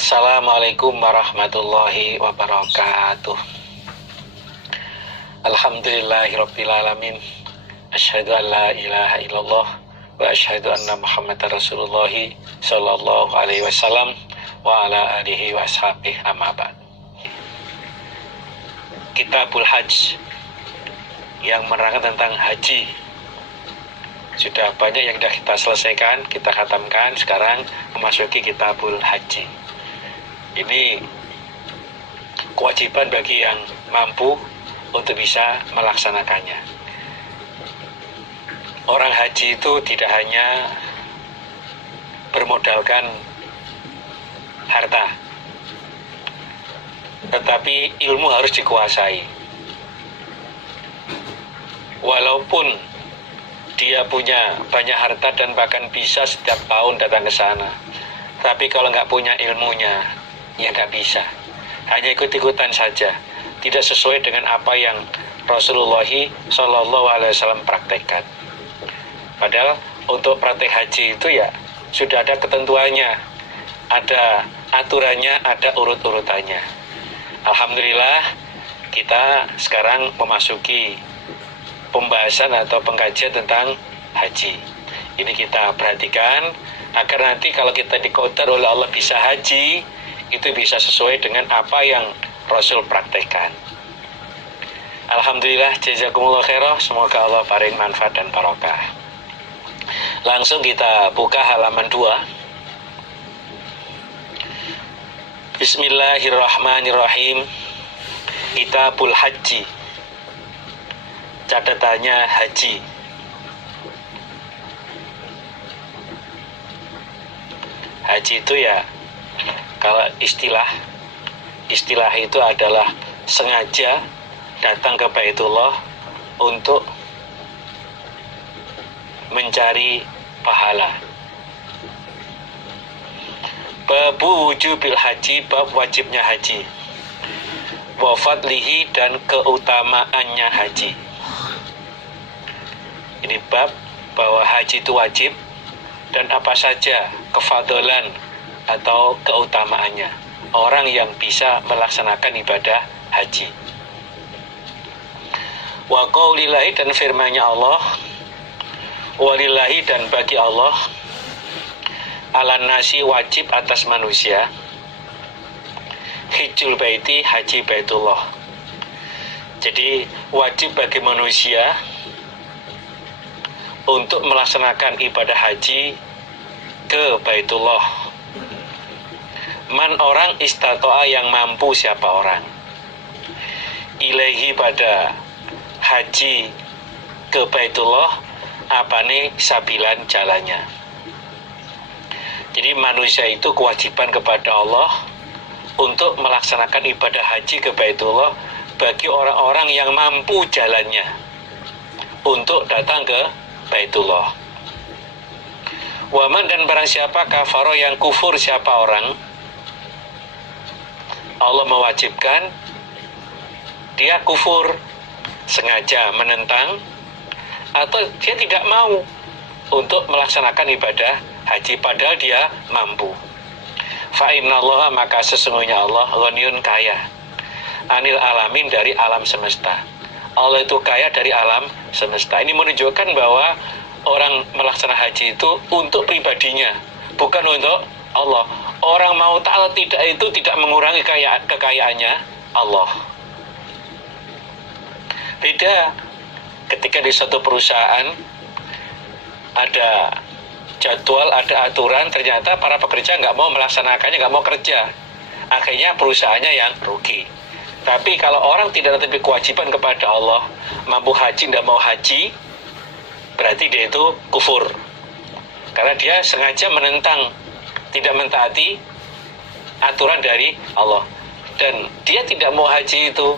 Assalamualaikum warahmatullahi wabarakatuh. Alhamdulillahirrabbilalamin. Asyhadu an la ilaha illallah wa asyhadu anna Muhammadar Rasulullah sallallahu alaihi wasallam wa ala alihi wa ashabihi amma ba'd. Kitabul Hajj yang menerangkan tentang haji. Sudah banyak yang sudah kita selesaikan, kita khatamkan. Sekarang memasuki Kitabul Haji. Ini kewajiban bagi yang mampu untuk bisa melaksanakannya. Orang haji itu tidak hanya bermodalkan harta, tetapi ilmu harus dikuasai. Walaupun dia punya banyak harta dan bahkan bisa setiap tahun datang ke sana, tapi kalau nggak punya ilmunya, ya nggak bisa. Hanya ikut-ikutan saja, tidak sesuai dengan apa yang Rasulullah SAW praktekkan. Padahal untuk praktek haji itu ya sudah ada ketentuannya, ada aturannya, ada urut-urutannya. Alhamdulillah kita sekarang memasuki pembahasan atau pengkajian tentang haji. Ini kita perhatikan agar nanti kalau kita diqadar oleh Allah bisa haji, itu bisa sesuai dengan apa yang Rasul praktekkan. Alhamdulillah, jazakumullah khairah. Semoga Allah paring manfaat dan barokah. Langsung kita buka halaman 2. Bismillahirrahmanirrahim. Kitabul Haji. Catatannya haji. Haji itu ya, kalau istilah itu adalah sengaja datang ke Baitullah untuk mencari pahala. Bab wujubil haji, bab wajibnya haji. Wa fadlihi, dan keutamaannya haji. Ini bab bahwa haji itu wajib dan apa saja kefadalan atau keutamaannya orang yang bisa melaksanakan ibadah haji. Wa qaulillahi, dan firman-Nya Allah, walillahi, dan bagi Allah, alan nasi, wajib atas manusia, hijjul baiti, haji Baitullah. Jadi wajib bagi manusia untuk melaksanakan ibadah haji ke Baitullah. Man, orang, istato'a, yang mampu, siapa orang, ilaihi, pada haji ke Baitullah, apane sabilan, jalannya. Jadi manusia itu kewajiban kepada Allah untuk melaksanakan ibadah haji ke Baitullah bagi orang-orang yang mampu jalannya untuk datang ke Baitullah. Waman, dan barang siapa kafaro, yang kufur, siapa orang, Allah mewajibkan dia kufur, sengaja menentang, atau dia tidak mau untuk melaksanakan ibadah haji padahal dia mampu. Fa innallaha, maka sesungguhnya Allah ghaniyun, kaya, anil alamin, dari alam semesta. Allah itu kaya dari alam semesta. Ini menunjukkan bahwa orang melaksanakan haji itu untuk pribadinya, bukan untuk Allah. Orang mau taat tidak itu tidak mengurangi kekayaannya Allah. Beda ketika di suatu perusahaan ada jadwal, ada aturan, ternyata para pekerja nggak mau melaksanakannya, nggak mau kerja. Akhirnya perusahaannya yang rugi. Tapi kalau orang tidak lebih kewajiban kepada Allah, mampu haji, tidak mau haji, berarti dia itu kufur. Karena dia sengaja menentang, tidak mentaati aturan dari Allah. Dan dia tidak mau haji itu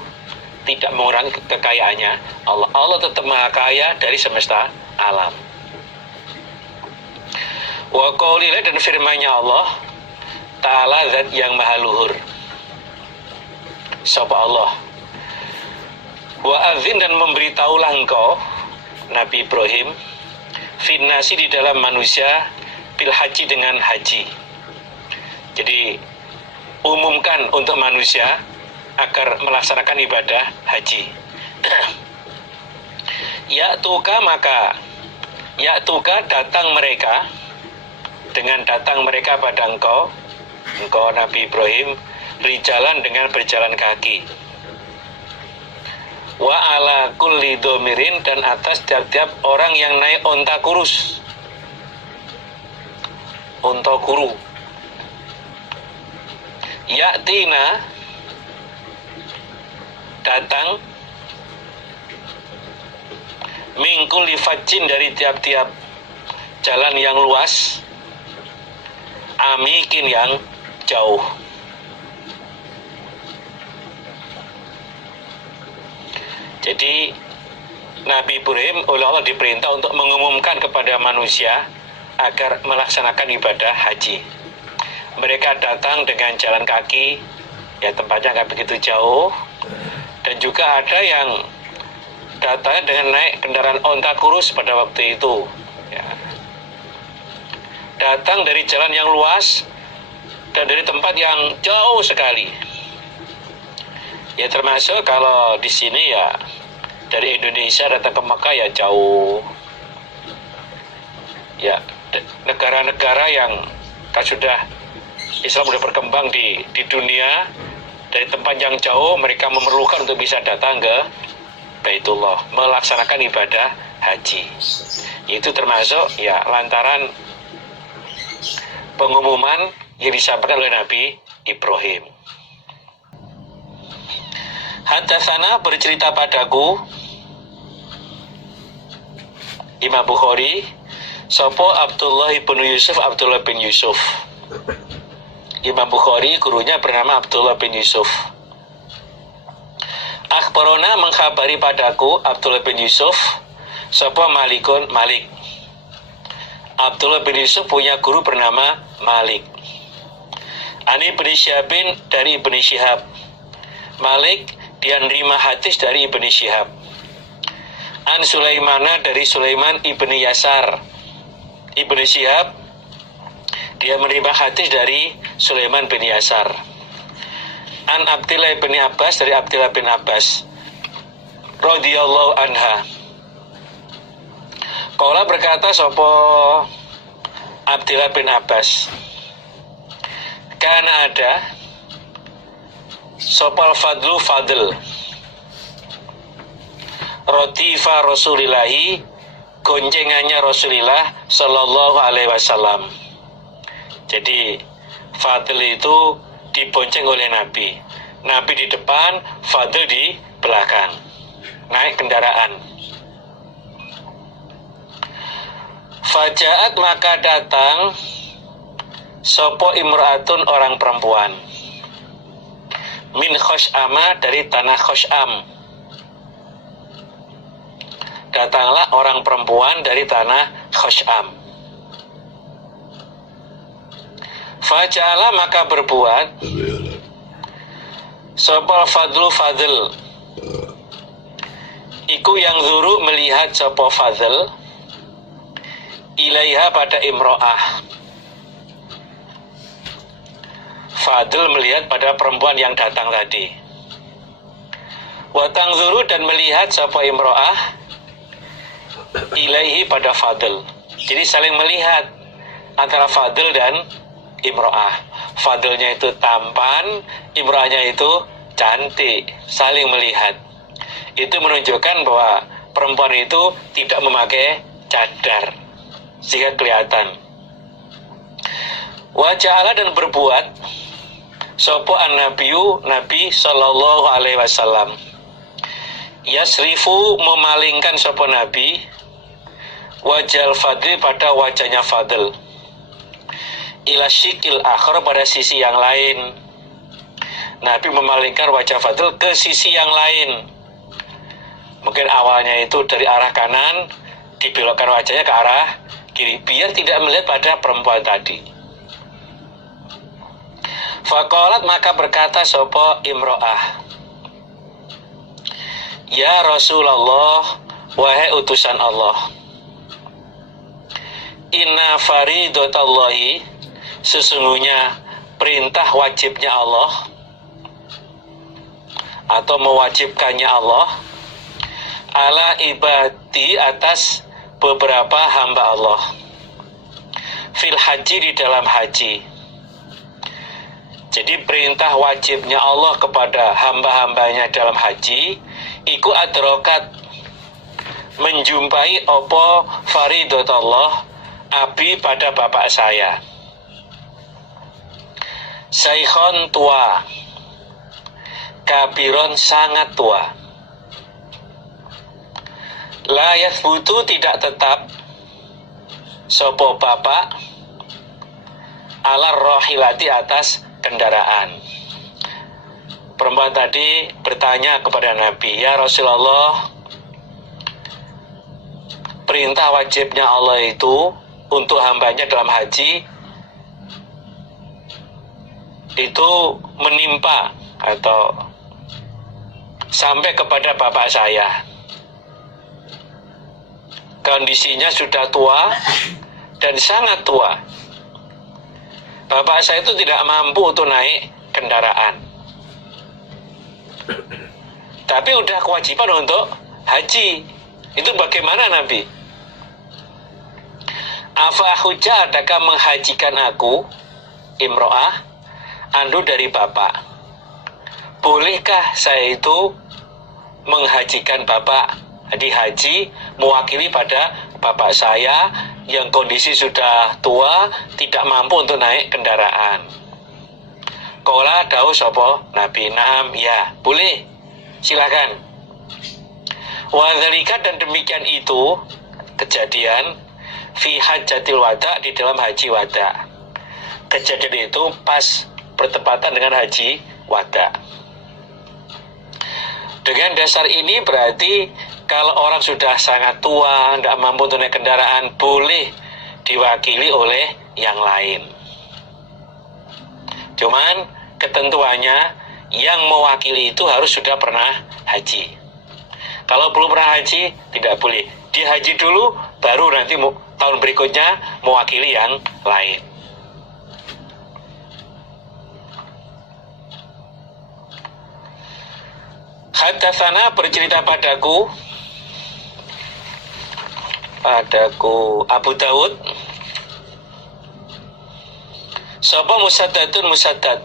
tidak mengurangi kekayaannya Allah. Allah tetap maha kaya dari semesta alam. Wa qaulihi, dan firman-Nya Allah Ta'ala, zat yang maha luhur, sapa Allah, wa adzin, dan memberitahulah engkau Nabi Ibrahim, finnasi, di dalam manusia, bil haji, dengan haji. Jadi umumkan untuk manusia agar melaksanakan ibadah haji. Ya'tuka datang mereka, dengan datang mereka pada engkau Nabi Ibrahim, rijalan dengan berjalan kaki, wa ala kulli domirin, dan atas tiap-tiap orang yang naik onta kurus, onta kuru. Ya'tina datang, min kulli fajjin dari tiap-tiap jalan yang luas, amikin yang jauh. Jadi Nabi Ibrahim oleh Allah diperintah untuk mengumumkan kepada manusia agar melaksanakan ibadah haji. Mereka datang dengan jalan kaki, ya tempatnya nggak begitu jauh, dan juga ada yang datang dengan naik kendaraan onta kurus pada waktu itu, ya. Datang dari jalan yang luas dan dari tempat yang jauh sekali. Ya termasuk kalau di sini ya dari Indonesia datang ke Mekah ya jauh. Ya negara-negara yang kan sudah Islam sudah berkembang di dunia, dari tempat yang jauh mereka memerlukan untuk bisa datang ke Baitullah melaksanakan ibadah haji. Itu termasuk ya lantaran pengumuman yang disampaikan oleh Nabi Ibrahim. Hadatsana bercerita padaku Imam Bukhari sapa Abdullah bin Yusuf. Imam Bukhari gurunya bernama Abdullah bin Yusuf. Akhbarona mengkhabari padaku Abdullah bin Yusuf sapa Malik. Abdullah bin Yusuf punya guru bernama Malik. Ani bin Syihabin dari Ibnu Syihab. Malik dia nerima hadis dari Ibnu Syihab. An Sulaimana dari Sulaiman ibni Yasar. Ibnu Syihab dia menerima hadis dari Sulaiman bin Yasar. An Abdillah bin Abbas dari Abdillah bin Abbas radhiyallahu anha. Qala berkata sapa Abdillah bin Abbas, karena ada sopal fadlu fadl rotifa Rasulillahi, goncengannya Rasulullah Sallallahu Alaihi Wasallam. Jadi fadl itu dibonceng oleh Nabi. Nabi di depan, fadl di belakang, naik kendaraan. Fajaat maka datang sopo imra'atun orang perempuan, min Khoshama dari tanah Khosham. Datanglah orang perempuan dari tanah Khosham. Faja'ala maka berbuat sopal fadlu fadl, iku yang zuru melihat sopo fadl ilaiha pada imro'ah. Fadl melihat pada perempuan yang datang tadi. Watang zuru dan melihat sapa imro'ah ilaihi pada Fadl. Jadi saling melihat antara Fadl dan imro'ah. Fadlnya itu tampan, imro'ahnya itu cantik, saling melihat. Itu menunjukkan bahwa perempuan itu tidak memakai cadar, sehingga kelihatan. Waja'ala dan berbuat sopo an-nabiyu Nabi Sallallahu Alaihi Wasallam, yasrifu memalingkan sopo Nabi wajal fadli pada wajahnya Fadl, ila syikil akhir pada sisi yang lain. Nabi memalingkan wajah Fadl ke sisi yang lain. Mungkin awalnya itu dari arah kanan, dibelokkan wajahnya ke arah kiri, biar tidak melihat pada perempuan tadi. Faqalat maka berkata sopo imro'ah, ya Rasulullah, wahai utusan Allah, inna faridatallahi, sesungguhnya perintah wajibnya Allah atau mewajibkannya Allah ala ibadi atas beberapa hamba Allah fil haji, di dalam haji. Jadi perintah wajibnya Allah kepada hamba-hambanya dalam haji iku adrokat, menjumpai opo faridot Allah abi pada bapak saya, saikhon tua, kabiron sangat tua, la yathbutu tidak tetap sopo bapak ala rohilati atas kendaraan. Perempuan tadi bertanya kepada Nabi, ya Rasulullah, perintah wajibnya Allah itu untuk hambanya dalam haji itu menimpa atau sampai kepada bapak saya. Kondisinya sudah tua dan sangat tua. Bapak saya itu tidak mampu untuk naik kendaraan. Tapi udah kewajiban untuk haji. Itu bagaimana Nabi? Afa hujjah, adakah menghajikan aku imro'ah andu dari bapak? Bolehkah saya itu menghajikan bapak di haji mewakili pada bapak saya yang kondisi sudah tua, tidak mampu untuk naik kendaraan? Qala dawuh sapa Nabi, naam, ya, boleh, silakan. Wa dzalika, dan demikian itu kejadian fi hajjatil wada, di dalam haji wada. Kejadian itu pas bertepatan dengan haji wada. Dengan dasar ini berarti kalau orang sudah sangat tua, tidak mampu untuk naik kendaraan, boleh diwakili oleh yang lain. Cuman ketentuannya yang mewakili itu harus sudah pernah haji. Kalau belum pernah haji, tidak boleh. Dia haji dulu, baru nanti tahun berikutnya mewakili yang lain. Haddatsana, bercerita padaku Abu Dawud sapa Musaddadun, Musaddad.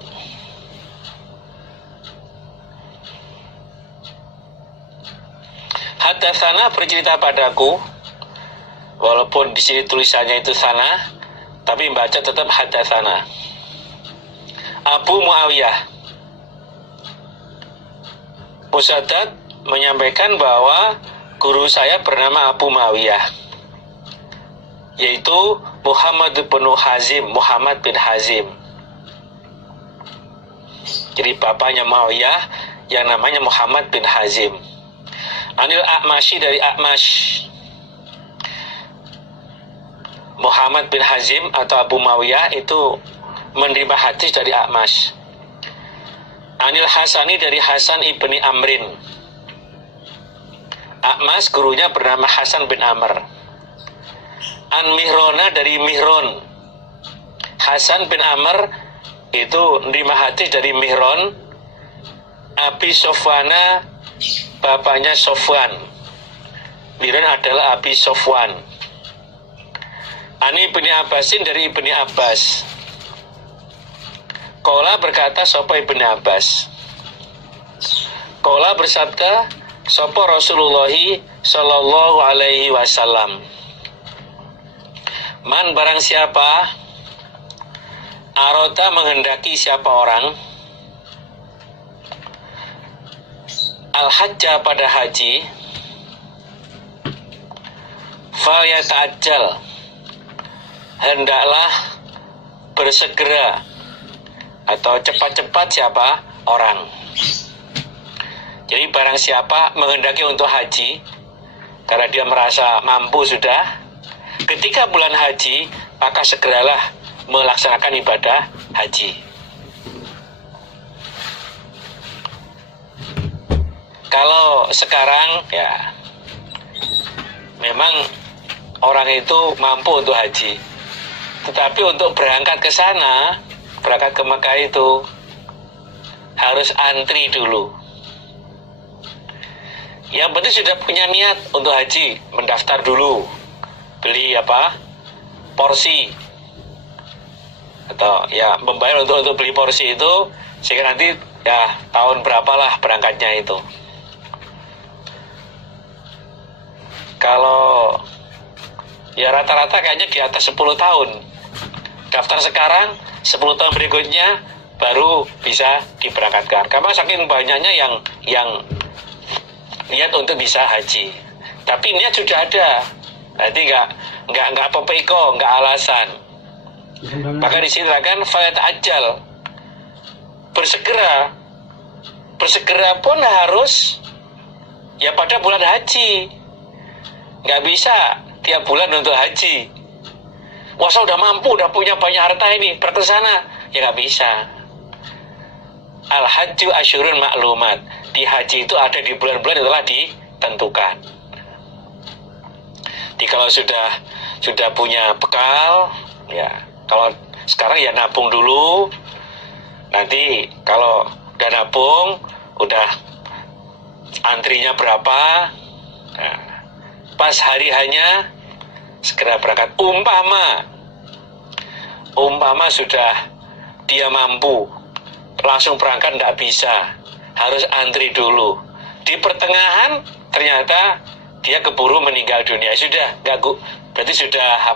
Haddatsana, bercerita padaku, walaupun di sini tulisannya itu sana, tapi baca tetap haddatsana. Abu Muawiyah, Musaddad menyampaikan bahwa guru saya bernama Abu Muawiyah, yaitu Muhammad bin Hazim. Jadi bapaknya Muawiyah yang namanya Muhammad bin Hazim. Anil A'masyi, dari A'mash. Muhammad bin Hazim atau Abu Muawiyah itu menerima hadis dari A'mash. Anil Hasani, dari Hasan ibni Amrin. A'mash gurunya bernama Hasan bin Amr. An Mihrona, dari Mihron. Hasan bin Amr itu menerima hadis dari Mihron. Abi Sofwana, bapaknya Sofwan. Mihron adalah Abi Sofwan. Ani ibni Abbasin, dari ibni Abbas. Qala, berkata sapa ibni Abbas. Qala, bersabda sapa Rasulullah sallallahu alaihi wasallam. Man, barang siapa arota, menghendaki siapa orang, al-hajjah, pada haji, falyata'ajjal, hendaklah bersegera atau cepat-cepat siapa orang. Jadi barang siapa menghendaki untuk haji karena dia merasa mampu sudah, ketika bulan haji maka segeralah melaksanakan ibadah haji. Kalau sekarang ya memang orang itu mampu untuk haji, tetapi untuk berangkat ke sana berangkat ke Mekah itu harus antri dulu. Yang penting sudah punya niat untuk haji, mendaftar dulu, beli porsi, atau ya membayar untuk beli porsi itu, sehingga nanti ya tahun berapalah berangkatnya itu. Kalau ya rata-rata kayaknya di atas 10 tahun. Daftar sekarang, 10 tahun berikutnya baru bisa diberangkatkan. Karena saking banyaknya yang niat untuk bisa haji. Tapi niat sudah ada. Nanti nggak pepeko, nggak alasan. Maka di sini kan fayat ajal. Bersegera pun harus ya pada bulan haji. Nggak bisa tiap bulan untuk haji. Wah, saya udah mampu, udah punya banyak harta ini, berangkat ke sana. Ya nggak bisa. Al-hajju asyurun maklumat. Di haji itu ada di bulan-bulan yang telah ditentukan. Jadi kalau sudah punya bekal, ya kalau sekarang ya nabung dulu. Nanti kalau udah nabung, udah antrinya berapa, nah, pas hari hanya segera berangkat. Umpama sudah dia mampu langsung berangkat, tidak bisa, harus antri dulu. Di pertengahan ternyata dia keburu meninggal dunia, sudah berarti sudah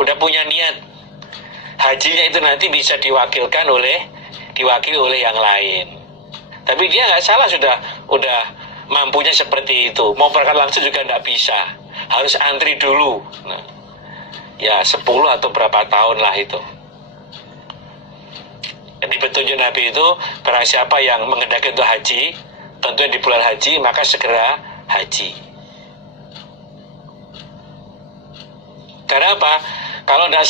udah punya niat. Hajinya itu nanti bisa diwakili oleh yang lain. Tapi dia nggak salah, udah mampunya seperti itu. Mau berangkat langsung juga nggak bisa, harus antri dulu. Nah, ya 10 atau berapa tahun lah itu. Jadi petunjuk Nabi itu, barang siapa yang menghendaki untuk haji, tentunya di bulan haji, maka segera haji. Karena apa? Kalau tidak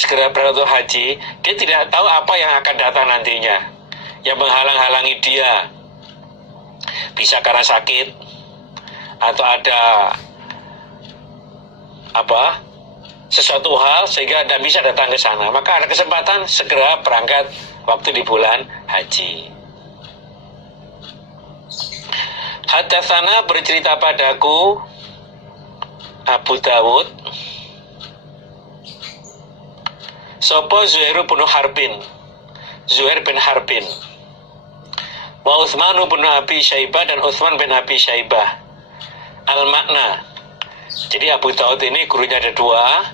segera berangkat untuk haji, dia tidak tahu apa yang akan datang nantinya. Yang menghalang-halangi dia, bisa karena sakit, atau ada sesuatu hal sehingga tidak bisa datang ke sana. Maka ada kesempatan segera berangkat waktu di bulan haji. Hadatsana bercerita padaku Abu Dawud Sopo Zuhair bin Harbin wa Utsman bin Abi Syaibah dan Utsman bin Abi Syaibah. Al-makna. Jadi Abu Dawud ini gurunya ada dua,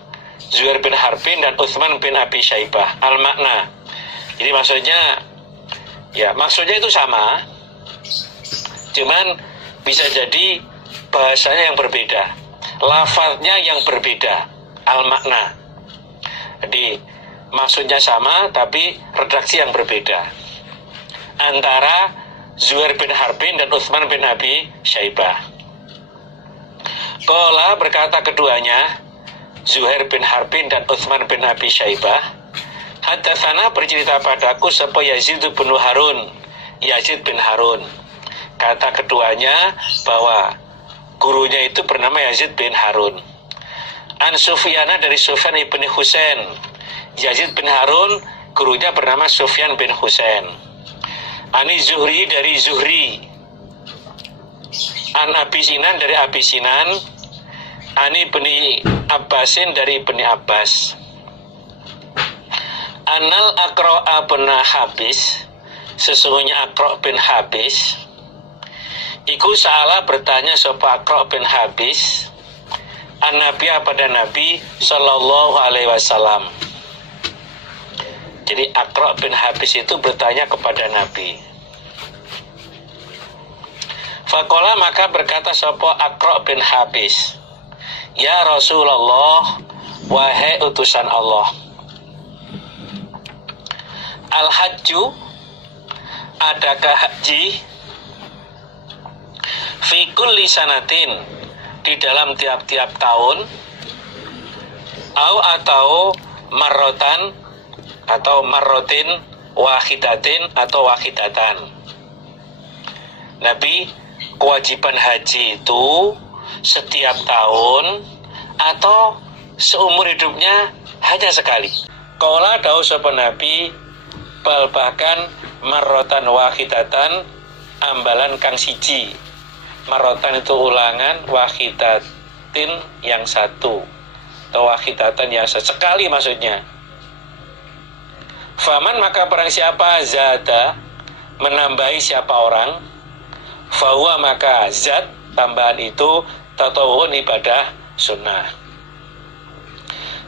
Zuhair bin Harbin dan Utsman bin Abi Syaibah. Al-makna. Jadi maksudnya itu sama, cuman bisa jadi bahasanya yang berbeda, lafaznya yang berbeda. Al-makna. Jadi maksudnya sama tapi redaksi yang berbeda antara Zuhair bin Harbin dan Utsman bin Abi Syaibah. Qala berkata keduanya, Zuhair bin Harbin dan Utsman bin Abi Syaibah, hadatsana bercerita padaku sapa Yazid bin Harun. Kata keduanya bahwa gurunya itu bernama Yazid bin Harun. An Sufyana dari Sufyan ibn Husain. Yazid bin Harun gurunya bernama Sufyan bin Husain. Ani Zuhri dari Zuhri. An Abi Sinan dari Abi Sinan. Ani Ibni Abbasin dari Ibni Abbas. Anal Aqra' bin Habis, sesungguhnya Aqra' bin Habis iku salah bertanya sapa Aqra' bin Habis an-Nabi pada Nabi sallallahu alaihi wasallam. Jadi Aqra' bin Habis itu bertanya kepada Nabi. Faqala maka berkata sapa Aqra' bin Habis, ya Rasulullah, wahai utusan Allah, al-hajju, adakah haji, fi kulli sanatin, di dalam tiap-tiap tahun, atau marrotan, atau marrotin, wahidatin, atau wahidatan. Nabi, kewajiban haji itu setiap tahun atau seumur hidupnya hanya sekali. Qala dawuh sapa Nabi, bal bahkan marrotan wahidatan, ambalan kang siji. Marrotan itu ulangan, wahidatin yang satu, atau wahidatan yang sekali maksudnya. Faman maka barang siapa zada, menambahi siapa orang, fahuwa maka zat tambahan itu tatawun ibadah sunnah.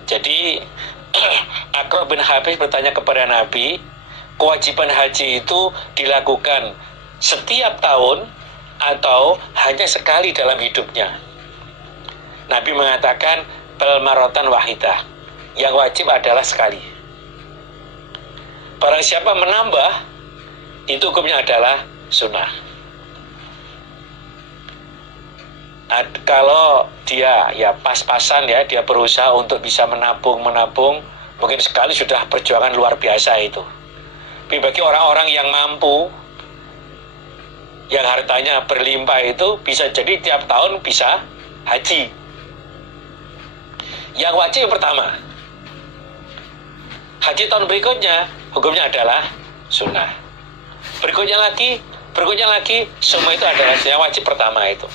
Jadi Aqra bin Habis bertanya kepada Nabi, kewajiban haji itu dilakukan setiap tahun atau hanya sekali dalam hidupnya? Nabi mengatakan bal marotan wahidah, yang wajib adalah sekali. Barang siapa menambah, itu hukumnya adalah sunnah. Kalau dia ya pas-pasan ya, dia berusaha untuk bisa menabung, mungkin sekali sudah perjuangan luar biasa itu. Tapi bagi orang-orang yang mampu, yang hartanya berlimpah itu, bisa jadi tiap tahun bisa haji. Yang wajib yang pertama, haji tahun berikutnya hukumnya adalah sunnah. Berikutnya lagi, semua itu adalah yang wajib pertama itu.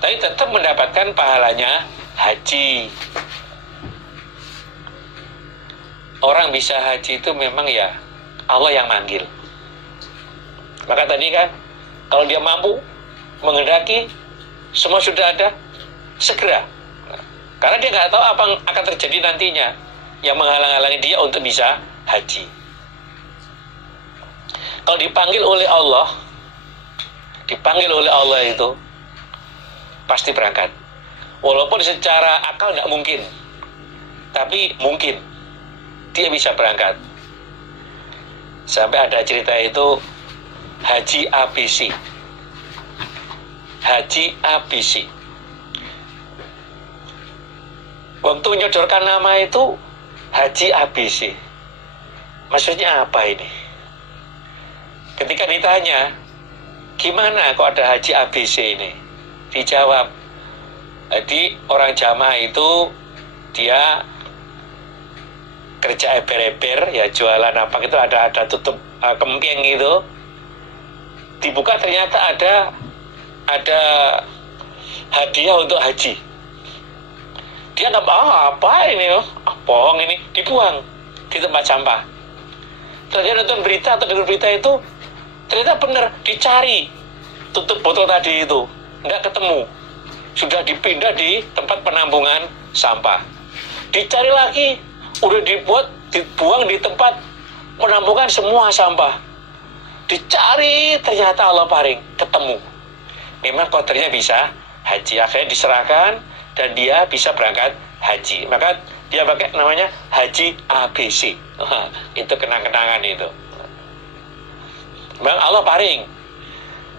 Tapi tetap mendapatkan pahalanya haji. Orang bisa haji itu memang ya Allah yang manggil. Maka tadi kan, kalau dia mampu menghendaki, semua sudah ada, segera. Karena dia nggak tahu apa yang akan terjadi nantinya yang menghalang-halangi dia untuk bisa haji. Kalau dipanggil oleh Allah itu pasti berangkat. Walaupun secara akal nggak mungkin, tapi mungkin dia bisa berangkat. Sampai ada cerita itu Haji ABC. Waktu menyodorkan nama itu Haji ABC. Maksudnya apa ini? Ketika ditanya, gimana kok ada Haji ABC ini? Dijawab, jadi orang jamaah itu dia kerja eber-eber, ya jualan apa itu, ada tutup kemping itu. Dibuka ternyata ada hadiah untuk haji. Dia nggak apa ini, bohong ini, dibuang di tempat sampah. Ternyata nonton berita atau dengar berita itu, ternyata benar dicari tutup botol tadi itu, nggak ketemu, sudah dipindah di tempat penampungan sampah. Dicari lagi, udah dibuang di tempat penampungan semua sampah. Dicari, ternyata Allah paring, ketemu. Memang kotornya bisa haji. Akhirnya diserahkan dan dia bisa berangkat haji. Maka dia pakai namanya Haji ABC. Itu kenang-kenangan itu. Memang Allah paring.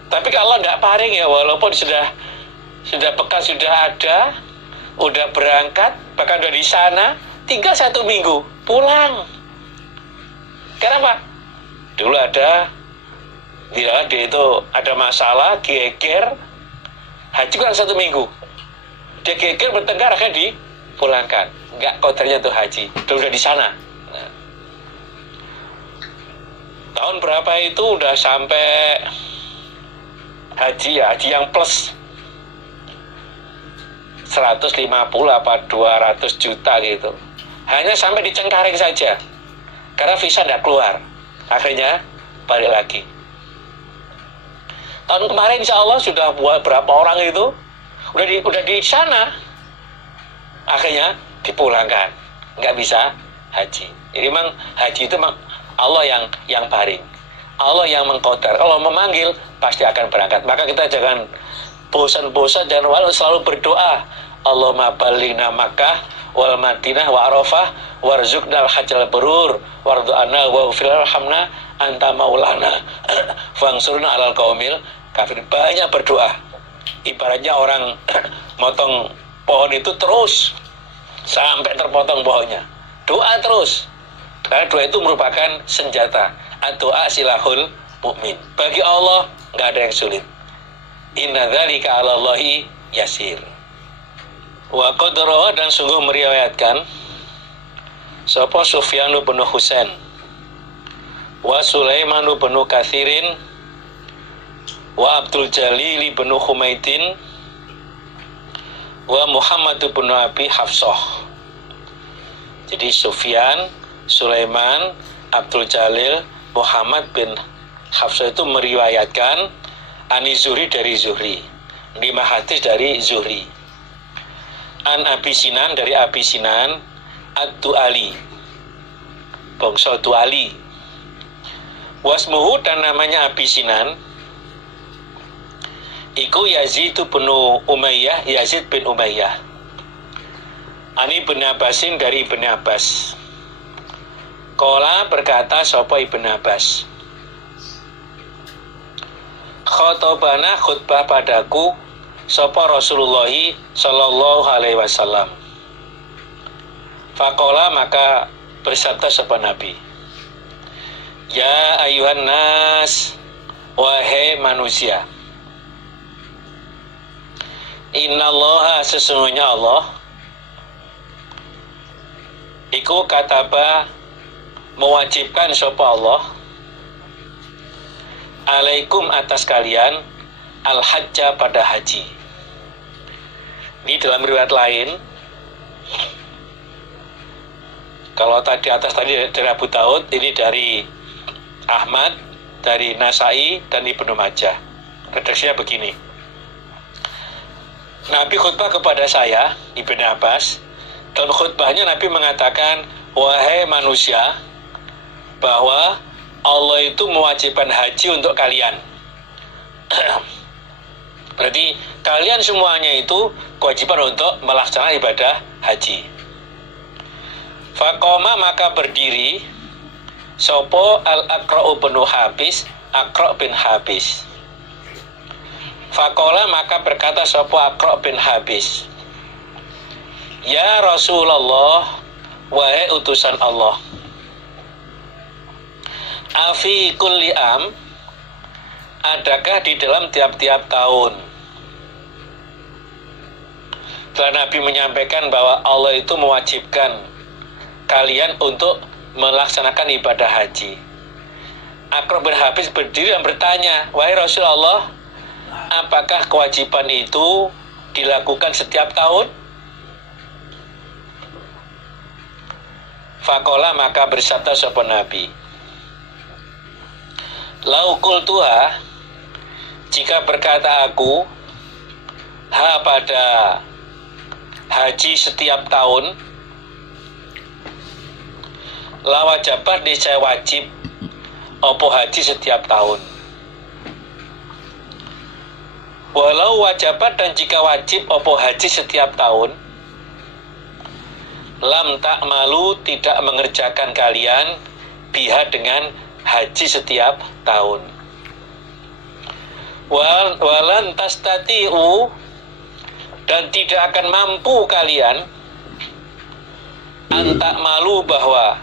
Tapi kalau nggak paring ya, walaupun sudah bekas, sudah ada, udah berangkat, bahkan udah di sana, tinggal 1 minggu pulang. Kenapa? Dulu dia itu ada masalah, geger, haji kurang 1 minggu. Dia geger, bertengkar, akhirnya dipulangkan. Nggak kotornya tuh haji, udah di sana. Nah. Tahun berapa itu udah sampai haji yang plus 150 apa 200 juta gitu. Hanya sampai di Cengkareng saja. Karena visa tidak keluar. Akhirnya balik lagi. Tahun kemarin insya Allah sudah buat berapa orang itu udah di sana. Akhirnya dipulangkan. Nggak bisa haji. Jadi memang haji itu memang Allah yang paring. Allah yang mengqadar. Kalau memanggil pasti akan berangkat. Maka kita jangan bosan-bosan dan selalu berdoa, Allahumma ballighna Makkah wal Madinah wa Arafah warzuqnal hajjal brur wardu'ana wa firhamna anta maulana fangsurna alal qaumil kafir. Banyak berdoa. Ibaratnya orang motong pohon itu terus sampai terpotong pohonnya. Doa terus. Karena doa itu merupakan senjata. Doa silahul mukmin. Bagi Allah nggak ada yang sulit. Inna dzalika 'alallahi yasir. Wa qadra, dan sungguh meriwayatkan sapa Sufyan bin Husain wa Sulaiman bin Katsirin wa Abdul Jalil bin Humaidin wa Muhammad bin Abi Hafsah. Jadi Sufyan, Sulaiman, Abdul Jalil, Muhammad bin Hafsah itu meriwayatkan Ani Zuhri dari Zuhri, 5 hadis dari Zuhri. An Abi Sinan dari Abi Sinan, Ad-Du'ali, bangsa Du'ali. Wasmuhu, dan namanya Abi Sinan iku Yazid bin Umayyah, Yazid bin Umayyah. Ani Ibn Abbasin dari Ibn Abbas. Qala, berkata sapa Ibn Abbas, khotobana, khutbah padaku sapa Rasulullah sallallahu alaihi wasallam. Faqala, maka bersabda sapa Nabi, ya ayuhan nas, wahai manusia, innallaha, sesungguhnya Allah iku kataba, mewajibkan sapa Allah, alaikum, atas kalian, al-hajja, pada haji. Ini dalam riwayat lain, kalau tadi atas tadi dari Abu Daud, ini dari Ahmad, dari Nasai dan Ibnu Majah. Redaksinya begini, Nabi khutbah kepada saya, Ibnu Abbas. Dalam khutbahnya Nabi mengatakan, wahai manusia, bahwa Allah itu mewajibkan haji untuk kalian. Berarti kalian semuanya itu kewajiban untuk melaksanakan ibadah haji. Faqoma, maka berdiri sopo al-Aqra' bin Habis, Aqra' bin Habis. Faqala, maka berkata sopo Aqra' bin Habis, ya Rasulullah, wahai utusan Allah, afi kulli am, adakah di dalam tiap-tiap tahun? Setelah Nabi menyampaikan bahwa Allah itu mewajibkan kalian untuk melaksanakan ibadah haji, Aqra' bin Habis berdiri dan bertanya, wahai Rasulullah, apakah kewajiban itu dilakukan setiap tahun? Faqala, maka bersabda sapa Nabi, lau qultuha, jika berkata aku, ha, pada haji setiap tahun, la wajabat, niscaya wajib opo haji setiap tahun. Walau wajabat, dan jika wajib opo haji setiap tahun, lam tak malu, tidak mengerjakan kalian, biha, dengan haji setiap tahun. Walan tastati'u, dan tidak akan mampu kalian, antak malu, bahwa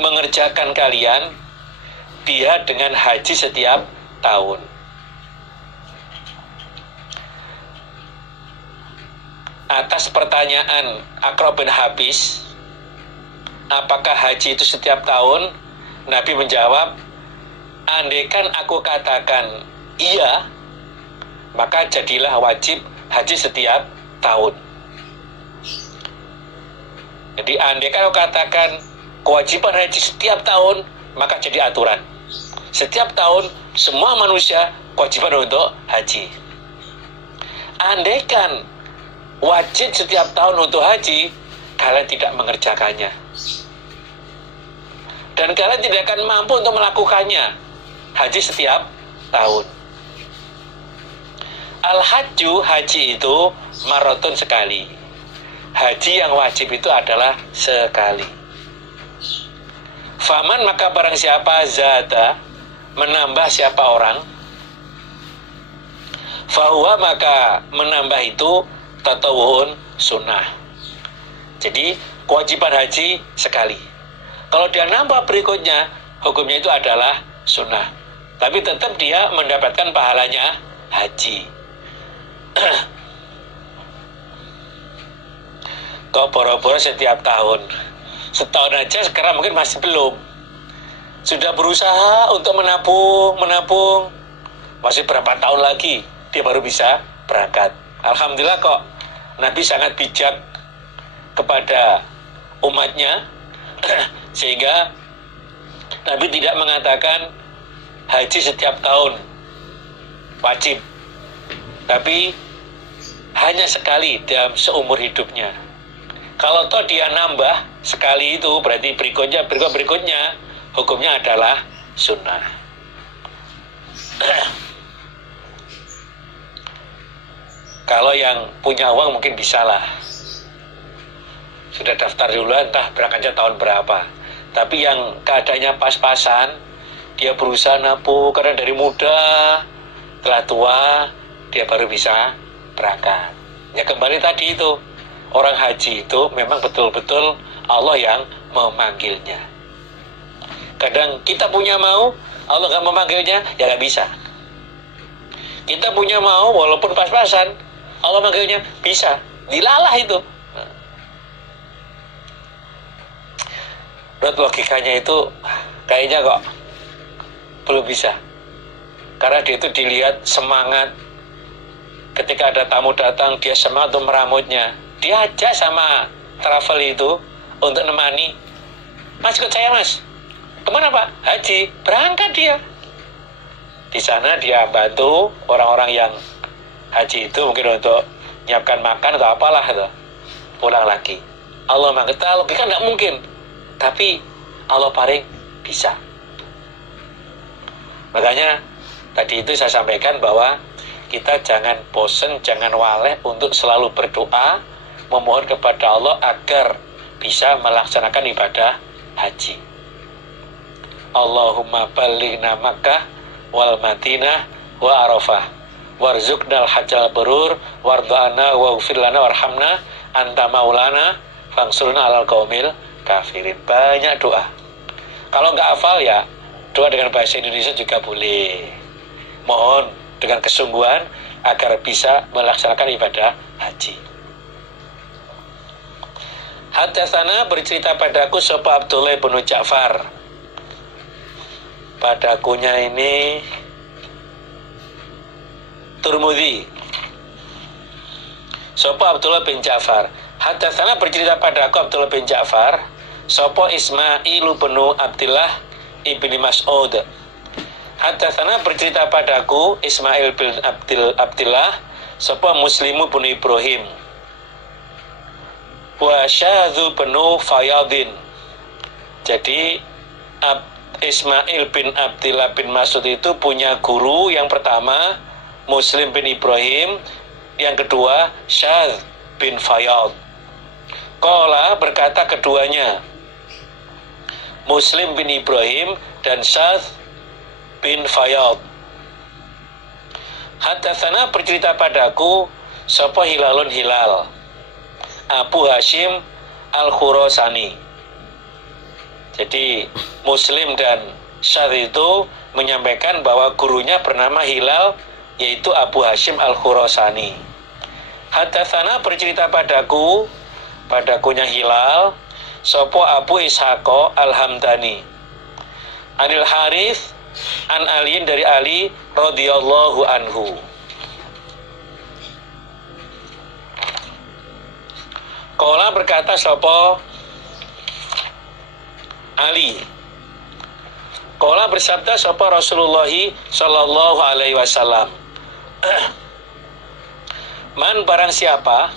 mengerjakan kalian, biha, dengan haji setiap tahun. Atas pertanyaan Aqra' bin Habis, apakah haji itu setiap tahun, Nabi menjawab, andaikan aku katakan iya, maka jadilah wajib haji setiap tahun. Jadi andaikan aku katakan kewajiban haji setiap tahun, maka jadi aturan. Setiap tahun semua manusia kewajiban untuk haji. Andaikan wajib setiap tahun untuk haji, kalian tidak mengerjakannya, dan kalian tidak akan mampu untuk melakukannya, haji setiap tahun. Al-hajju, haji itu marotun, sekali. Haji yang wajib itu adalah sekali. Faman, maka barang siapa, zada, menambah siapa orang, fahuwa, maka menambah itu tatawu'un, sunnah. Jadi kewajiban haji sekali. Kalau dia nambah berikutnya, hukumnya itu adalah sunnah, tapi tetap dia mendapatkan pahalanya haji. Kok boro-boro setiap tahun setahun aja sekarang mungkin masih belum. Sudah berusaha untuk menabung, masih berapa tahun lagi dia baru bisa berangkat. Alhamdulillah kok Nabi sangat bijak kepada umatnya sehingga Nabi tidak mengatakan haji setiap tahun wajib, tapi hanya sekali dalam seumur hidupnya. Kalau toh dia nambah sekali itu berarti berikutnya hukumnya adalah sunnah. Kalau yang punya uang mungkin bisa lah, sudah daftar dulu entah berangkatnya tahun berapa. Tapi yang keadaannya pas-pasan, dia berusaha nabung karena dari muda, setelah tua dia baru bisa berangkat. Ya kembali tadi itu, orang haji itu memang betul-betul Allah yang memanggilnya. Kadang kita punya mau, Allah gak memanggilnya, ya gak bisa. Kita punya mau, walaupun pas-pasan, Allah manggilnya, bisa. Dilalah itu. Menurut logikanya itu, kayaknya kok belum bisa. Karena dia itu dilihat semangat. Ketika ada tamu datang, dia semangat untuk meramutnya. Dia ajak sama travel itu untuk nemani. Mas, ikut saya mas. Kemana pak? Haji. Berangkat dia. Di sana dia bantu orang-orang yang haji itu mungkin untuk nyiapkan makan atau apalah itu. Pulang lagi. Allah mengatakan logika nggak mungkin. Tapi Allah paling bisa. Makanya tadi itu saya sampaikan bahwa kita jangan bosan, jangan waleh untuk selalu berdoa, memohon kepada Allah agar bisa melaksanakan ibadah haji. Allahumma ballighna Makkah wal Madinah wa Arafah warzuqnal hajjal berur warda'ana wa ghfir lana warhamna anta maulana fangsurna alal qaumil kafirin. Banyak doa. Kalau nggak hafal ya doa dengan bahasa Indonesia juga boleh. Mohon dengan kesungguhan agar bisa melaksanakan ibadah haji. Hadatsana bercerita padaku sapa Abdullah bin Ja'far. Padakunya ini Turmudi. Sapa Abdullah bin Ja'far. Hadatsana bercerita padaku Abdullah bin Ja'far. Sapa Ismail bin Abdillah ibni Mas'ud. Hadatsana bercerita padaku Ismail bin Abdillah. Sapa Muslimu bin Ibrahim. Wa Syadzu bin Fayadin. Jadi Ismail bin Abdillah bin Mas'ud itu punya guru yang pertama Muslim bin Ibrahim, yang kedua Syadz bin Fayad. Qala berkata keduanya Muslim bin Ibrahim dan Syadz bin Fayad. Hadatsana bercerita padaku sapa Hilalun Hilal Abu Hashim Al-Khurasani. Jadi Muslim dan Syadz itu menyampaikan bahwa gurunya bernama Hilal, yaitu Abu Hashim Al-Khurasani. Hadatsana bercerita padakunya Hilal sopo Abu Ishaqo Al-Hamdani Anil Harith an Aliin dari Ali radhiyallahu anhu. Qala berkata sopo Ali. Qala bersabda sopo Rasulullah sallallahu alaihi wasallam. Man barang siapa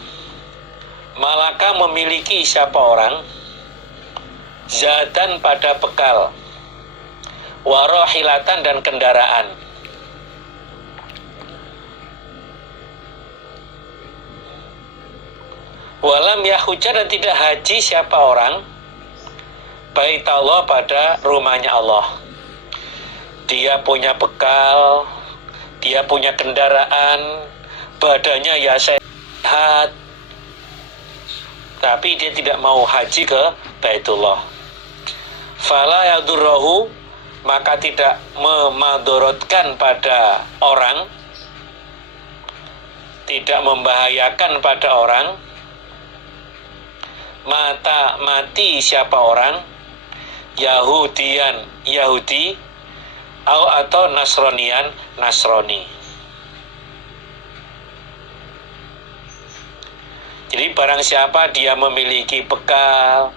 malaka memiliki siapa orang zadan pada bekal warohilatan dan kendaraan walam yahuja dan tidak haji siapa orang bait Allah pada rumahnya Allah. Dia punya bekal, dia punya kendaraan, badannya ya sehat, tapi dia tidak mau haji ke Baitullah. Fala yadurrahu, maka tidak memadorotkan pada orang, tidak membahayakan pada orang, mati siapa orang, Yahudian Yahudi, atau Nasronian Nasrani. Jadi barang siapa dia memiliki bekal,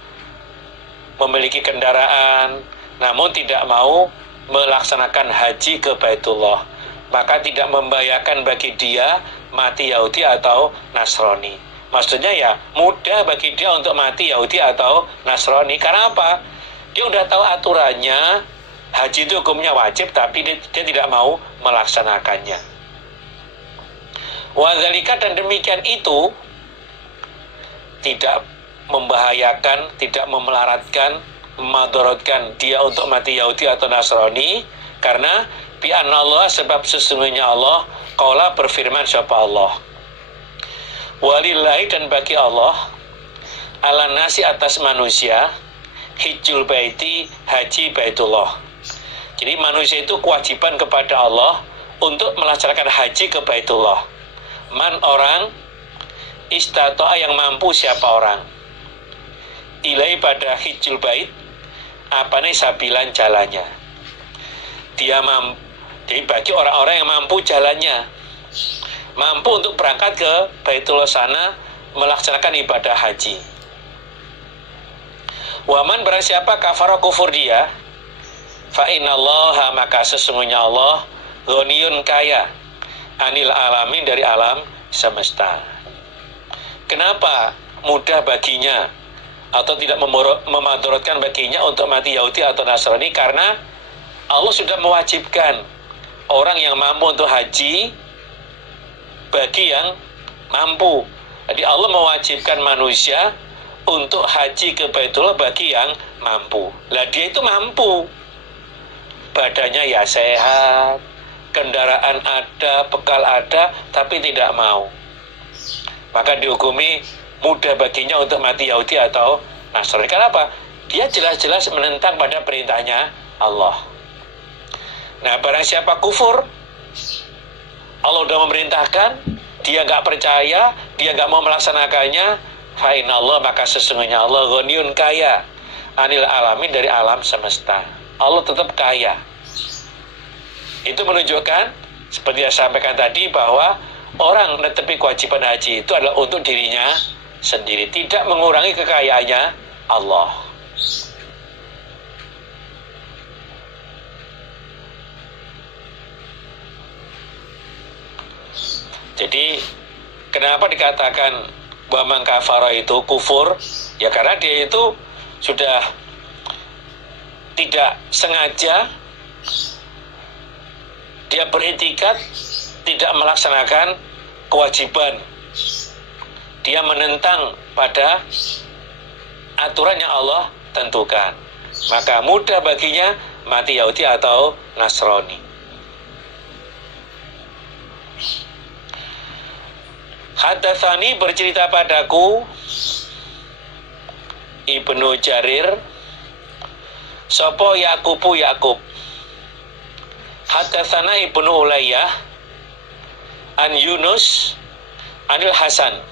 memiliki kendaraan, namun tidak mau melaksanakan haji ke Baitullah, maka tidak membahayakan bagi dia mati Yahudi atau Nasrani. Maksudnya ya mudah bagi dia untuk mati Yahudi atau Nasrani. Karena apa? Dia udah tahu aturannya, haji itu hukumnya wajib, tapi dia tidak mau melaksanakannya. Wadzalika, dan demikian itu tidak membahayakan, tidak memelaratkan, memadorotkan dia untuk mati Yahudi atau Nasrani, karena bi'anallah, sebab sesungguhnya Allah, qala berfirman siapa Allah, walillahi, dan bagi Allah, ala nasi, atas manusia, hijjul baiti, haji Baitullah. Jadi manusia itu kewajiban kepada Allah untuk melaksanakan haji ke Baitullah. Man, orang, istata'a, yang mampu siapa orang, ilai, pada hijjul bait, apa nih, sabilan, jalannya. Dia mampu. Jadi bagi orang-orang yang mampu jalannya, mampu untuk berangkat ke Baitullah sana melaksanakan ibadah haji. Waman, barang siapa kafara, kufur dia, fa innallaha, maka sesungguhnya Allah, ghaniyun, kaya, anil alamin, dari alam semesta. Kenapa mudah baginya atau tidak memadorotkan baginya untuk mati Yahudi atau Nasrani? Karena Allah sudah mewajibkan orang yang mampu untuk haji bagi yang mampu. Jadi Allah mewajibkan manusia untuk haji ke Baitullah bagi yang mampu. Lah dia itu mampu, badannya ya sehat, kendaraan ada, bekal ada, tapi tidak mau, maka dihukumi mudah baginya untuk mati Yahudi atau Nasrani. Kenapa? Dia jelas-jelas menentang pada perintahnya Allah. Nah, barang siapa kufur, Allah sudah memerintahkan, dia nggak percaya, dia nggak mau melaksanakannya, fa inallah, maka sesungguhnya Allah ghaniyun, kaya, anil alamin, dari alam semesta. Allah tetap kaya. Itu menunjukkan, seperti yang saya sampaikan tadi, bahwa orang menetepi kewajiban haji itu adalah untuk dirinya sendiri, tidak mengurangi kekayaannya Allah. Jadi kenapa dikatakan bahwa kafara itu kufur? Ya karena dia itu sudah tidak sengaja, dia beriktikad tidak melaksanakan kewajiban, dia menentang pada aturan yang Allah tentukan, maka mudah baginya mati Yahudi atau Nasrani. Hadatsani, bercerita padaku Ibnu Jarir, sopo Yaqubu, Yaqub. Hadatsana Ibnu Ulayyah an Yunus anil Hasan,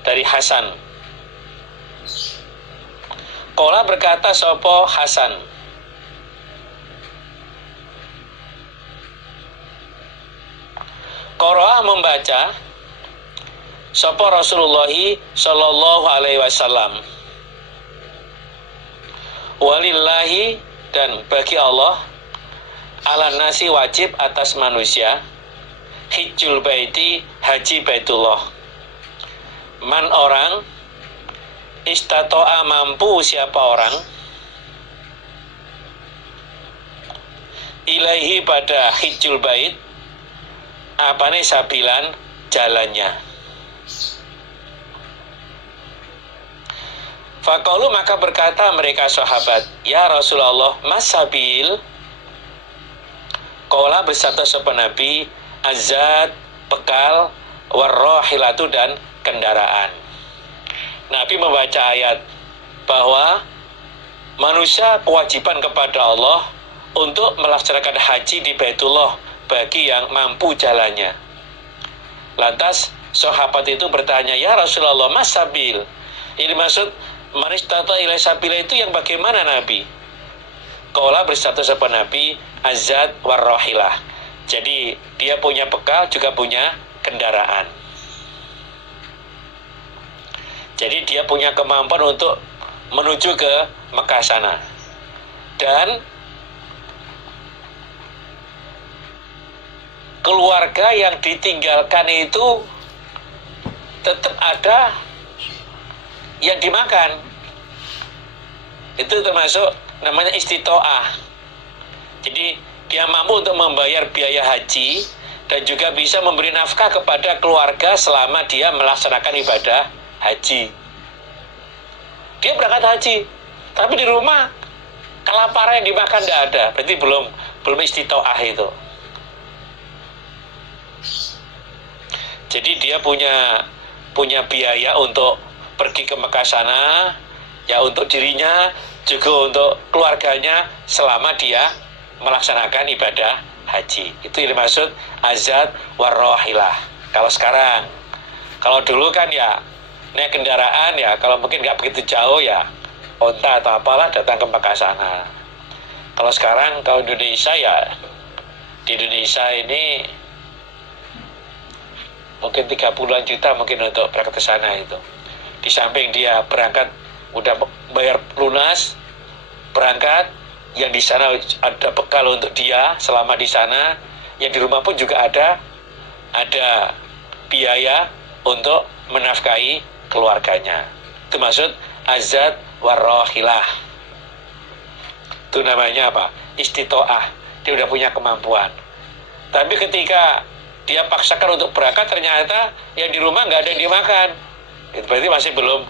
dari Hasan. Qala, berkata sopo Hasan, Qara'a, membaca sopo Rasulullah sallallahu alaihi wasallam, walillahi, dan bagi Allah, ala nasi, wajib atas manusia, hijjul baiti, haji Baitullah. Man, orang, istato'a, mampu siapa orang, ilaihi, pada hijjul bait, apane, sabilan, jalannya. Faqalu, maka berkata mereka sahabat, ya Rasulullah, mas sabil? Qala, bersabda sapa Nabi, azad, bekal, warrohilatu, dan kendaraan. Nabi membaca ayat bahwa manusia kewajiban kepada Allah untuk melaksanakan haji di Baitullah bagi yang mampu jalannya. Lantas sahabat itu bertanya, ya Rasulullah, mas sabil? Ini maksud manis tata ilai sabila itu yang bagaimana Nabi? Qala berstatus apa Nabi? Azad warrohilah. Jadi dia punya bekal juga punya kendaraan. Jadi dia punya kemampuan untuk menuju ke Mekah sana. Dan keluarga yang ditinggalkan itu tetap ada yang dimakan. Itu termasuk namanya istitoah. Jadi dia mampu untuk membayar biaya haji dan juga bisa memberi nafkah kepada keluarga selama dia melaksanakan ibadah haji. Dia berangkat haji, tapi di rumah kelaparan yang dimakan tidak ada. Berarti belum istitoah itu. Jadi dia punya biaya untuk pergi ke Mekah sana, ya untuk dirinya, juga untuk keluarganya selama dia melaksanakan ibadah haji. Itu yang dimaksud azad warrohilah. Kalau sekarang, kalau dulu kan ya naik kendaraan ya, kalau mungkin nggak begitu jauh ya onta atau apalah datang ke Mekah sana. Kalau sekarang kalau Indonesia ya, di Indonesia ini mungkin 30-an juta mungkin untuk berangkat ke sana itu. Di samping dia berangkat udah bayar lunas, berangkat, yang di sana ada bekal untuk dia selama di sana, yang di rumah pun juga ada biaya untuk menafkahi keluarganya. Itu maksud azad warrohilah. Itu namanya apa? Istitoah. Dia udah punya kemampuan. Tapi ketika dia paksakan untuk berangkat, ternyata yang di rumah nggak ada yang dimakan. Itu berarti masih belum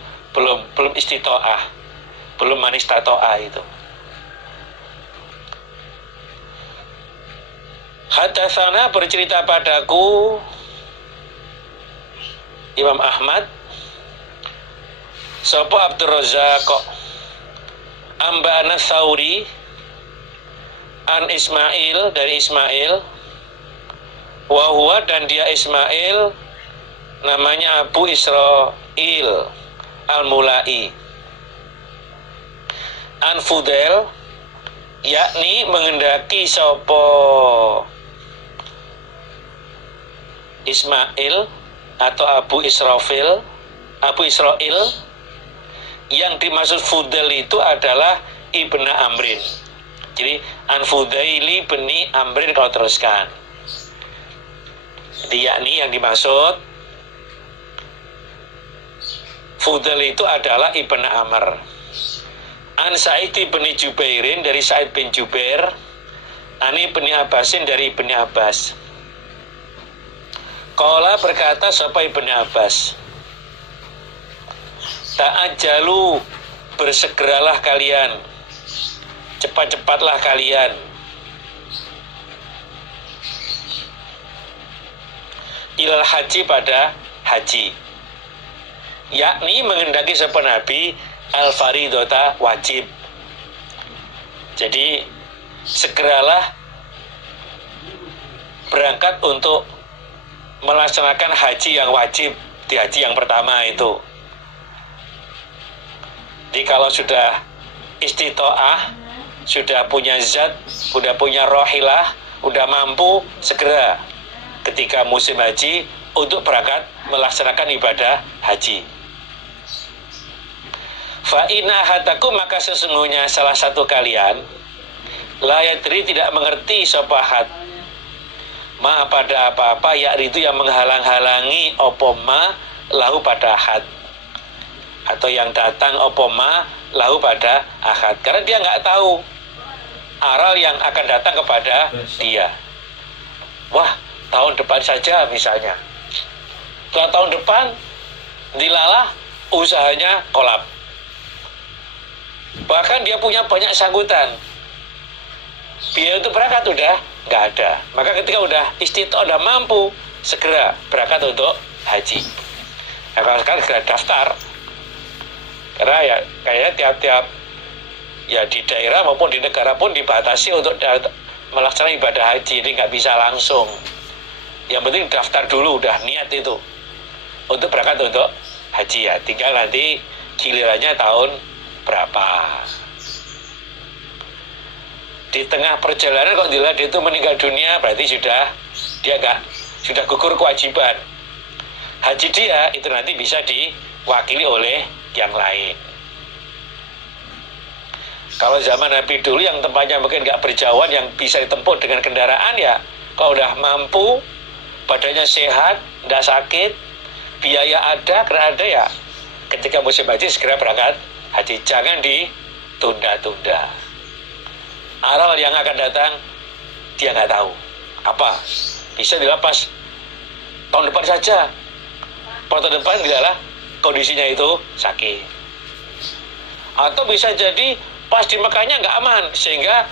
istitoah, belum manis tatoah itu. Hadatsana bercerita padaku Imam Ahmad sapa Abdur Razzaq Amba'ana Tsauri an Ismail dari Ismail wa huwa dan dia Ismail namanya Abu Israil Al-Mulai an Fudail yakni mengendaki sapa Ismail atau Abu Israfil Abu Israil. Yang dimaksud Fudail itu adalah Ibnu Amrin. Jadi an Fudaili bni Amrin kalau teruskan. Jadi yakni yang dimaksud Fudail itu adalah Ibnu Amr. An Sa'id bin Jubairin dari Sa'id bin Jubair, Ani bin Abbasin dari Ibnu Abbas. Qala berkata sapa Ibnu Abbas, ta'ajjalu bersegeralah kalian, cepat-cepatlah kalian ilal haji pada haji, yakni mengendaki sapa Nabi al-faridota wajib. Jadi segeralah berangkat untuk melaksanakan haji yang wajib di haji yang pertama itu. Jadi kalau sudah istitoah, sudah punya zat, sudah punya rohilah, sudah mampu, segera ketika musim haji untuk berangkat melaksanakan ibadah haji. Fa'ina hataku maka sesungguhnya salah satu kalian la yadri tidak mengerti sopahat ma pada apa-apa yakni itu yang menghalang-halangi opoma lahu pada ahad, atau yang datang opoma lahu pada ahad, karena dia nggak tahu aral yang akan datang kepada dia. Wah, tahun depan saja misalnya, setelah tahun depan dilalah usahanya kolap, bahkan dia punya banyak sanggutan, biaya untuk berangkat udah nggak ada. Maka ketika udah istitoah, udah mampu, segera berangkat untuk haji. Nah, kalau sekarang segera daftar, karena ya kayaknya tiap-tiap ya di daerah maupun di negara pun dibatasi untuk melaksanakan ibadah haji, ini nggak bisa langsung. Yang penting daftar dulu, udah niat itu untuk berangkat untuk haji, ya tinggal nanti gilirannya tahun berapa. Di tengah perjalanan kok dilihat dia itu meninggal dunia, berarti sudah gugur kewajiban. Haji dia itu nanti bisa diwakili oleh yang lain. Kalau zaman Nabi dulu yang tempatnya mungkin nggak berjauhan, yang bisa ditempuh dengan kendaraan, ya kalau udah mampu, badannya sehat, nggak sakit, biaya ada, karena ada, ya ketika musim haji segera berangkat haji, jangan ditunda-tunda. Aral yang akan datang dia nggak tahu apa, bisa dilepas tahun depan saja, tahun depan tidaklah kondisinya itu sakit, atau bisa jadi pas di Mekahnya nggak aman, sehingga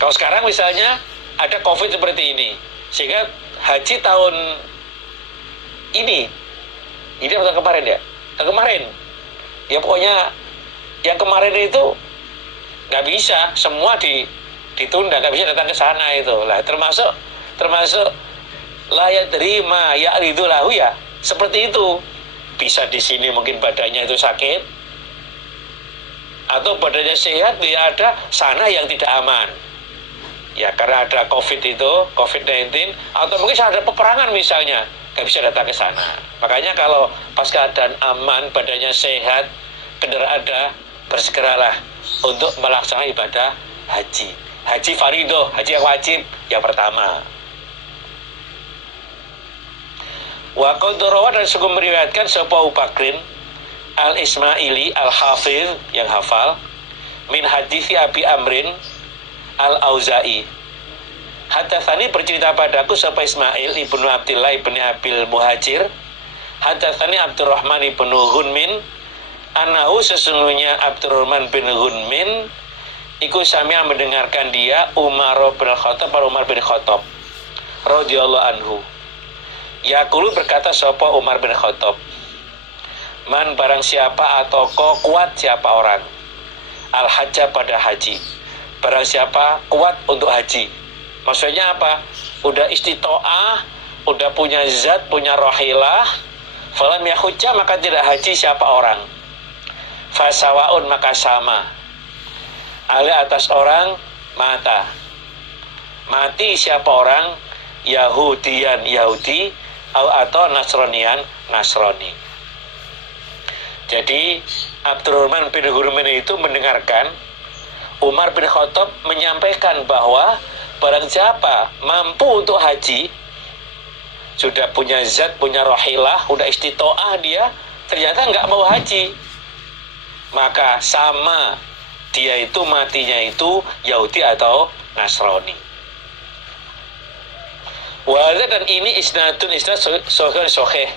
kalau sekarang misalnya ada COVID seperti ini, sehingga haji tahun ini atau kemarin ya, pokoknya yang kemarin itu nggak bisa, semua ditunda, nggak bisa datang ke sana itu lah, termasuk layak terima ya itu lahu, ya seperti itu. Bisa di sini mungkin badannya itu sakit, atau badannya sehat, ya ada sana yang tidak aman, ya karena ada COVID-19, atau mungkin ada peperangan misalnya, nggak bisa datang ke sana. Makanya kalau pas keadaan aman, badannya sehat, kendaraan ada, bersegeralah untuk melaksanakan ibadah haji faridoh, haji yang wajib yang pertama. Wa qadarawa, dan sungguh meriwayatkan sapa Abu Bakrin Al-Ismaili Al-Hafiz yang hafal, min hadithi Abi Amrin Al-Auza'i, hadatsani bercerita padaku sapa Ismail ibnu Abdillah ibnu Abil Muhajir, hadatsani Abdurrahman ibnu Hunmin, anahu sesungguhnya Abdurrahman bin Hunmin iku sami'a mendengarkan dia Umar bin Khattab radhiyallahu anhu, yaqulu berkata sapa Umar bin Khattab, man barang siapa atau kuat siapa orang al-hajjah pada haji, barang siapa kuat untuk haji, maksudnya apa, udah istitoah, udah punya zat, punya rohilah, falam yahujjah, maka tidak haji siapa orang, fasawaun, maka sama, ali atas orang mati siapa orang, Yahudian Yahudi, atau Nasronian Nasrani. Jadi Abdurrahman bin Hurmin itu mendengarkan Umar bin Khattab menyampaikan bahwa barang siapa mampu untuk haji, sudah punya zat, punya rohilah, udah istitoah dia, ternyata nggak mau haji, maka sama dia itu matinya itu Yahudi atau Nasrani. Wala, dan ini isnad sahih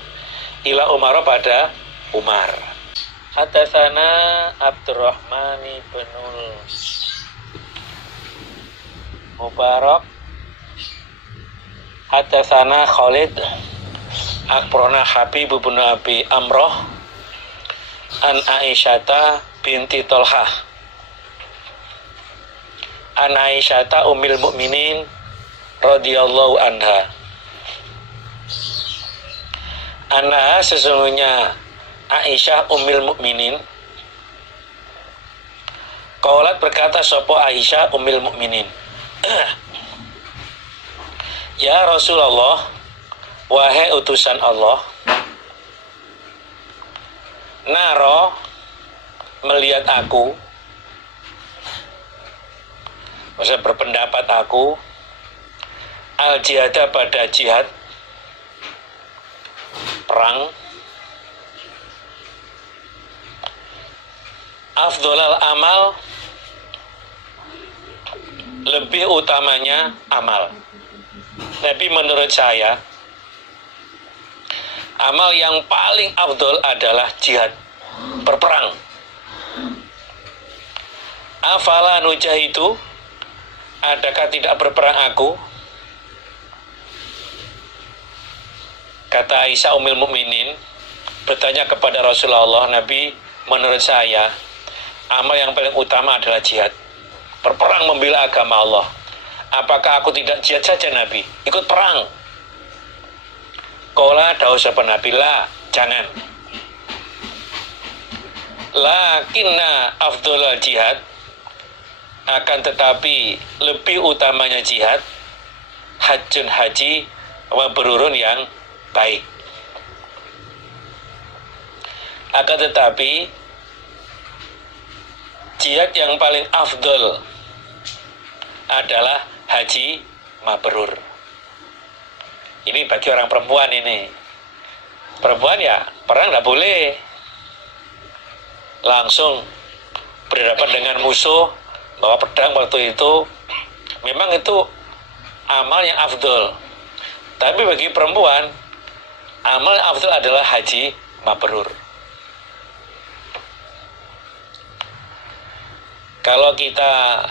ila Umar, pada Umar. Hadatsana Abdurrahman bin Mubarak, hadatsana Khalid akhbarana Habib bin Abi Amroh an Aisyata binti Tolhah an Aisyata ummil mukminin radhiyallahu anha, anha sesungguhnya Aisyah ummil mukminin, qalat berkata sapa Aisyah ummil mukminin, ya Rasulullah, wahai utusan Allah, naro melihat aku, maksudnya berpendapat aku, al jihada pada jihad perang, afdolal amal lebih utamanya amal. Tapi menurut saya amal yang paling afdol adalah jihad, berperang. Afala nujahidu, adakah tidak berperang aku? Kata Aisyah ummul mukminin bertanya kepada Rasulullah, Nabi, menurut saya amal yang paling utama adalah jihad, berperang membela agama Allah. Apakah aku tidak jihad saja Nabi, ikut perang? Qala dawuh sapa Nabi, la, jangan. Lakinna afdolal jihad, akan tetapi lebih utamanya jihad, hajjun haji mabrurun yang baik. Akan tetapi jihad yang paling afdol adalah haji mabrur. Ini bagi orang perempuan ini. Perempuan ya perang nggak boleh langsung berhadapan dengan musuh bawa pedang waktu itu. Memang itu amal yang afdol. Tapi bagi perempuan amal yang afdol adalah haji mabrur. Kalau kita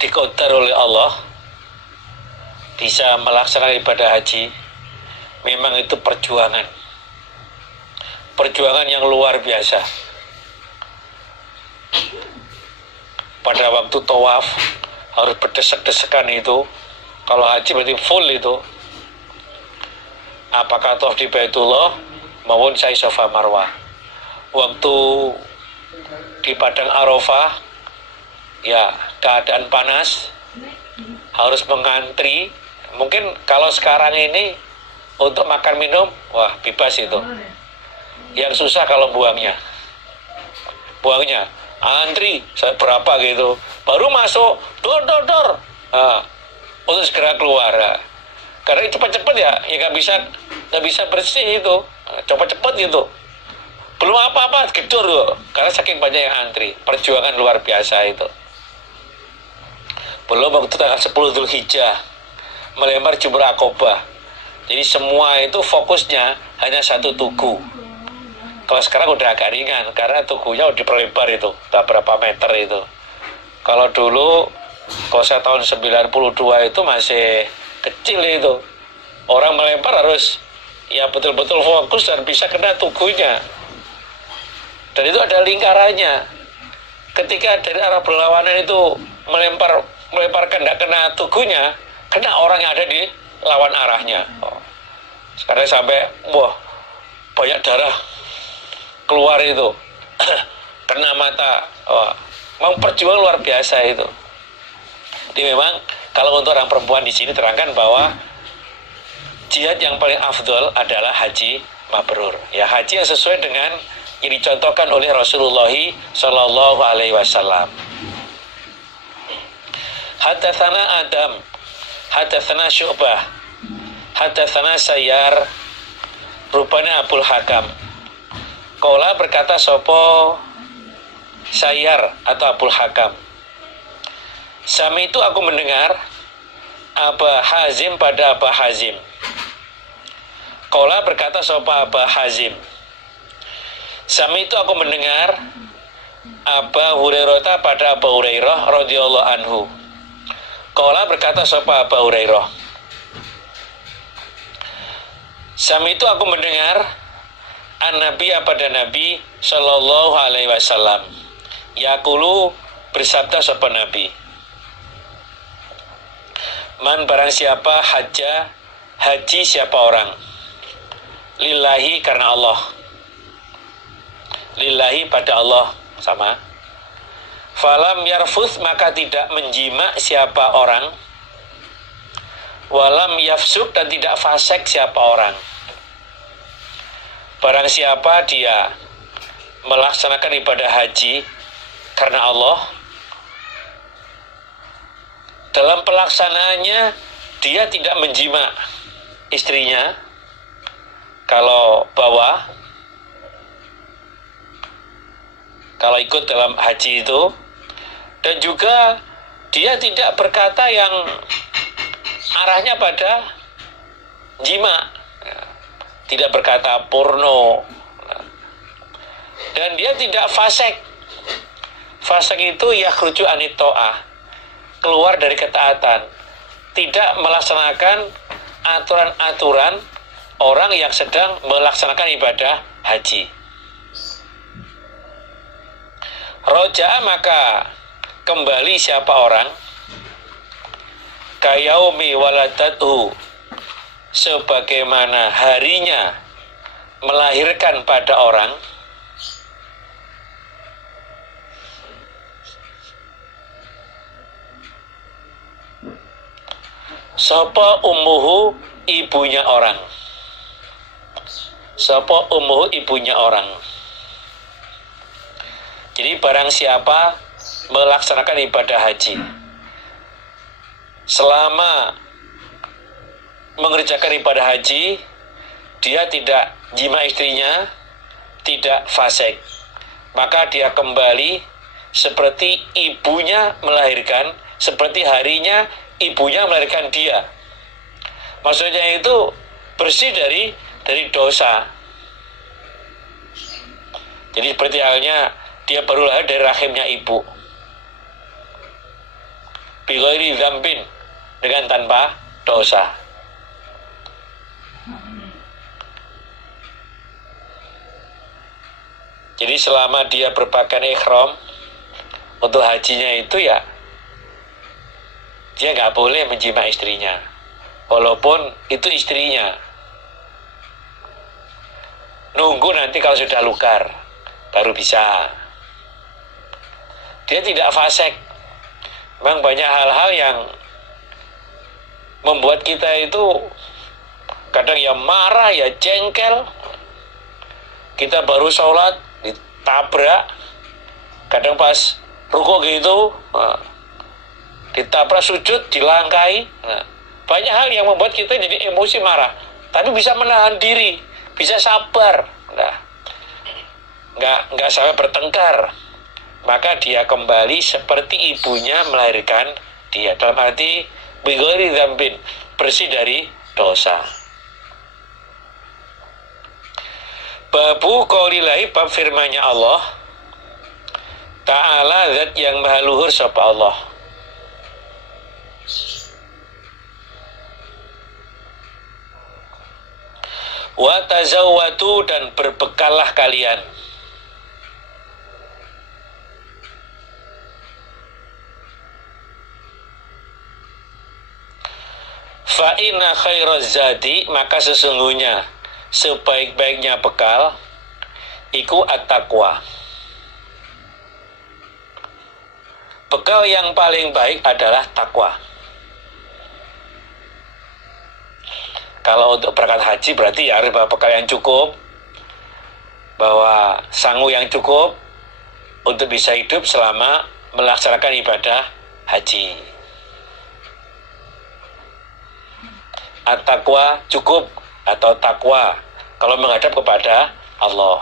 diqadar oleh Allah bisa melaksanakan ibadah haji, memang itu perjuangan yang luar biasa. Pada waktu tawaf harus berdesak-desakan itu. Kalau haji berarti full itu, apakah tawaf di Baitullah maupun sa'i Safa Marwah. Waktu di padang Arafah ya keadaan panas, harus mengantri. Mungkin kalau sekarang ini untuk makan minum, wah bebas itu. Yang susah kalau buangnya antri berapa gitu, baru masuk dor. Nah, untuk segera keluar. Nah, karena cepat-cepat ya nggak bisa bersih itu, cepat-cepat gitu. Belum apa-apa gedor loh, karena saking banyak yang antri. Perjuangan luar biasa itu. Belum waktu tanggal 10 Dzulhijjah melempar jumroh Aqobah. Jadi semua itu fokusnya hanya satu tugu. Kalau sekarang udah agak ringan karena tugunya udah diperlebar itu, udah berapa meter itu. Kalau dulu, kalau saya tahun 92 itu masih kecil itu. Orang melempar harus ya betul-betul fokus dan bisa kena tugunya. Dan itu ada lingkarannya. Ketika dari arah berlawanan itu melemparkan tidak kena tugunya, kena orang yang ada di lawan arahnya. Sekarang sampai banyak darah keluar itu. Kena mata. Memang perjuangan luar biasa itu. Jadi memang kalau untuk orang perempuan di sini terangkan bahwa jihad yang paling afdol adalah haji mabrur. Ya, haji yang sesuai dengan yang dicontohkan oleh Rasulullah Shallallahu Alaihi Wasallam. Hadatsana Adam, hadatsana Syu'bah, hadatsana Sayyar, rupanya Abul Hakam. Qala berkata sopo Sayyar atau Abul Hakam, Sami itu aku mendengar Aba Hazim pada Aba Hazim. Qala berkata sopo Aba Hazim, Sami itu aku mendengar Aba Hurairah pada Aba Hurairah radhiyallahu anhu. Qala berkata sapa Aba Hurairah, Sami itu aku mendengar an-Nabi pada Nabi sallallahu alaihi wasallam. Yaqulu bersabda sapa Nabi, man barang siapa haji siapa orang, lillahi karena Allah, lillahi pada Allah sama. Falam yarfuth maka tidak menjima siapa orang, walam yafsuk dan tidak fasek siapa orang. Barang siapa dia melaksanakan ibadah haji karena Allah, dalam pelaksanaannya dia tidak menjima istrinya kalau ikut dalam haji itu, dan juga dia tidak berkata yang arahnya pada jima, tidak berkata porno, dan dia tidak fasek. Fasek itu yakhruju anit ta'ah, keluar dari ketaatan, tidak melaksanakan aturan-aturan orang yang sedang melaksanakan ibadah haji. Roja maka kembali siapa orang, kayaumi waladatu, sebagaimana harinya melahirkan pada orang, Sapa ummuhu, ibunya orang. Sapa ummuhu, ibunya orang. Jadi barang siapa melaksanakan ibadah haji selama mengerjakan ibadah haji, dia tidak jima istrinya, tidak fasik, maka dia kembali seperti ibunya melahirkan, seperti harinya ibunya melahirkan dia. Maksudnya itu bersih dari dosa. Jadi seperti halnya dia baru lahir dari rahimnya ibu. Bi ghairi dzambin, dengan tanpa dosa. Jadi selama dia berpakaian ihram untuk hajinya itu ya, dia nggak boleh menjima istrinya, walaupun itu istrinya. Nunggu nanti kalau sudah lukar, baru bisa. Dia tidak fasik. Memang banyak hal-hal yang membuat kita itu kadang ya marah, ya jengkel. Kita baru sholat, ditabrak. Kadang pas ruku gitu, ditabrak, sujud, dilangkai. Banyak hal yang membuat kita jadi emosi, marah. Tapi bisa menahan diri, bisa sabar. Nggak sampai bertengkar. Maka dia kembali seperti ibunya melahirkan dia. Dalam arti bi ghairi dzambin, bersih dari dosa. Babu qaulillahi, bab firman-Nya Allah Ta'ala, zat yang maha luhur sapa Allah. Wa tazawwatu, dan berbekallah kalian. Fa inna khairaz zadi, maka sesungguhnya sebaik-baiknya bekal iku at-taqwa. Bekal yang paling baik adalah takwa. Kalau untuk berangkat haji berarti ya harus bawa bekal yang cukup, bawa sangu yang cukup untuk bisa hidup selama melaksanakan ibadah haji. At-taqwa, cukup, atau takwa kalau menghadap kepada Allah.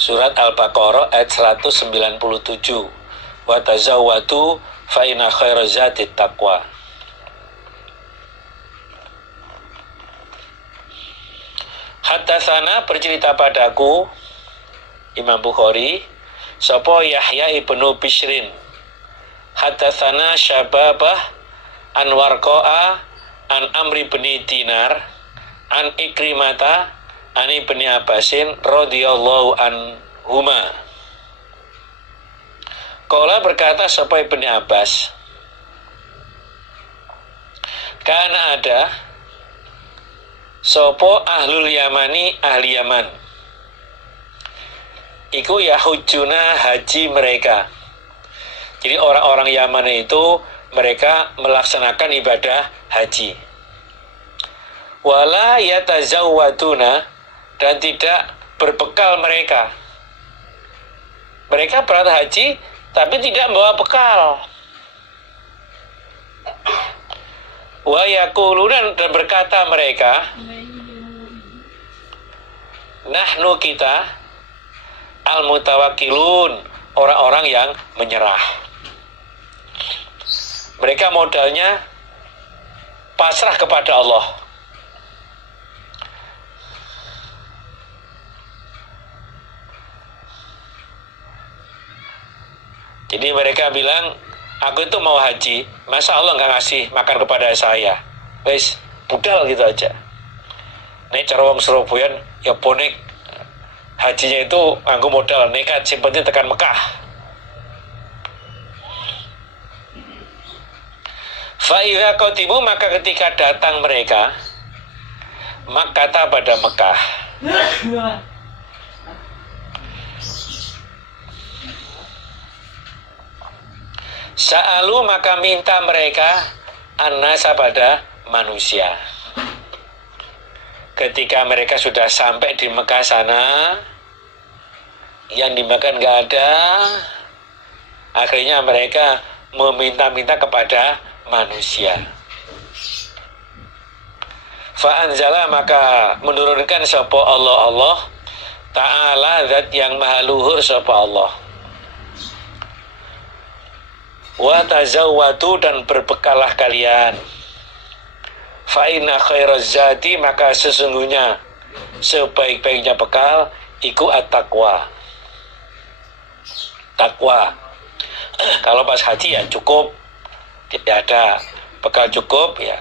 Surat Al-Baqarah ayat 197. Wa tazawwatu fa inna khairaz zadi taqwa. Hadatsana, bercerita padaku, Imam Bukhari, sapa Yahya ibnu Bishrin. Hadatsana Syababah an Warqa'a an Amri bin Dinar an Ikrimata an Ibni Abbasin radhiyallahu anhuma. Qala, berkata sapa Ibni Abbas, kana ada sapa ahlul Yamani, ahli Yaman, iku yahujuna, haji mereka. Jadi orang-orang Yaman itu mereka melaksanakan ibadah haji. Wala yatazawwaduna, dan tidak berbekal mereka. Mereka berangkat haji tapi tidak membawa bekal. Wa yaquluna, dan berkata mereka, nahnu kita al-mutawakkilun, orang-orang yang menyerah. Mereka modalnya pasrah kepada Allah. Jadi mereka bilang, aku itu mau haji, masa Allah nggak ngasih makan kepada saya? Wes, budal gitu aja. Nek cara wong Surabaya ya bonek. Hajinya itu nganggo modal nekat, sing penting tekan Mekah. Fa'idha qadimu, maka ketika datang mereka Makkah, pada Mekah, Sa'alu maka minta mereka an-nasa pada manusia. Ketika mereka sudah sampai di Mekah sana, yang dimakan nggak ada, akhirnya mereka meminta-minta kepada manusia. Fa'anzala maka menurunkan sapa Allah Ta'ala zat yang maha luhur sapa Allah. Wa tazawwadu dan berbekalah kalian. Fa inna khairaz zati maka sesungguhnya sebaik-baiknya bekal iku at-taqwa. Takwa. Kalau pas haji ya cukup, tidak ada bekal cukup ya.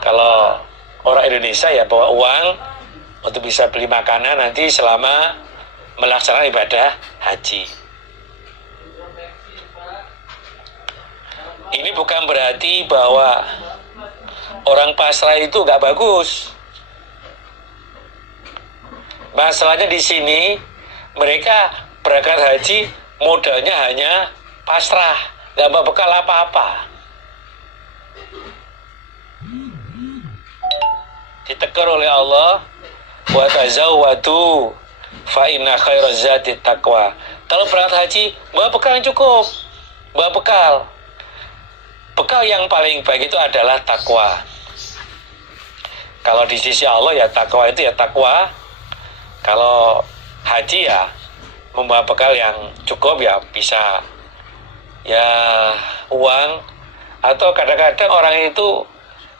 Kalau orang Indonesia ya bawa uang untuk bisa beli makanan nanti selama melaksanakan ibadah haji. Ini bukan berarti bahwa orang pasrah itu nggak bagus. Masalahnya di sini mereka berangkat haji modalnya hanya pasrah, nggak bawa bekal apa-apa. Ditegur oleh Allah, wa tazawwadu fa inna khairaz zati taqwa. Kalau berangkat haji bawa bekal yang cukup, bawa bekal. Bekal yang paling baik itu adalah takwa. Kalau di sisi Allah ya takwa itu ya takwa. Kalau haji ya membawa bekal yang cukup ya bisa ya uang, atau kadang-kadang orang itu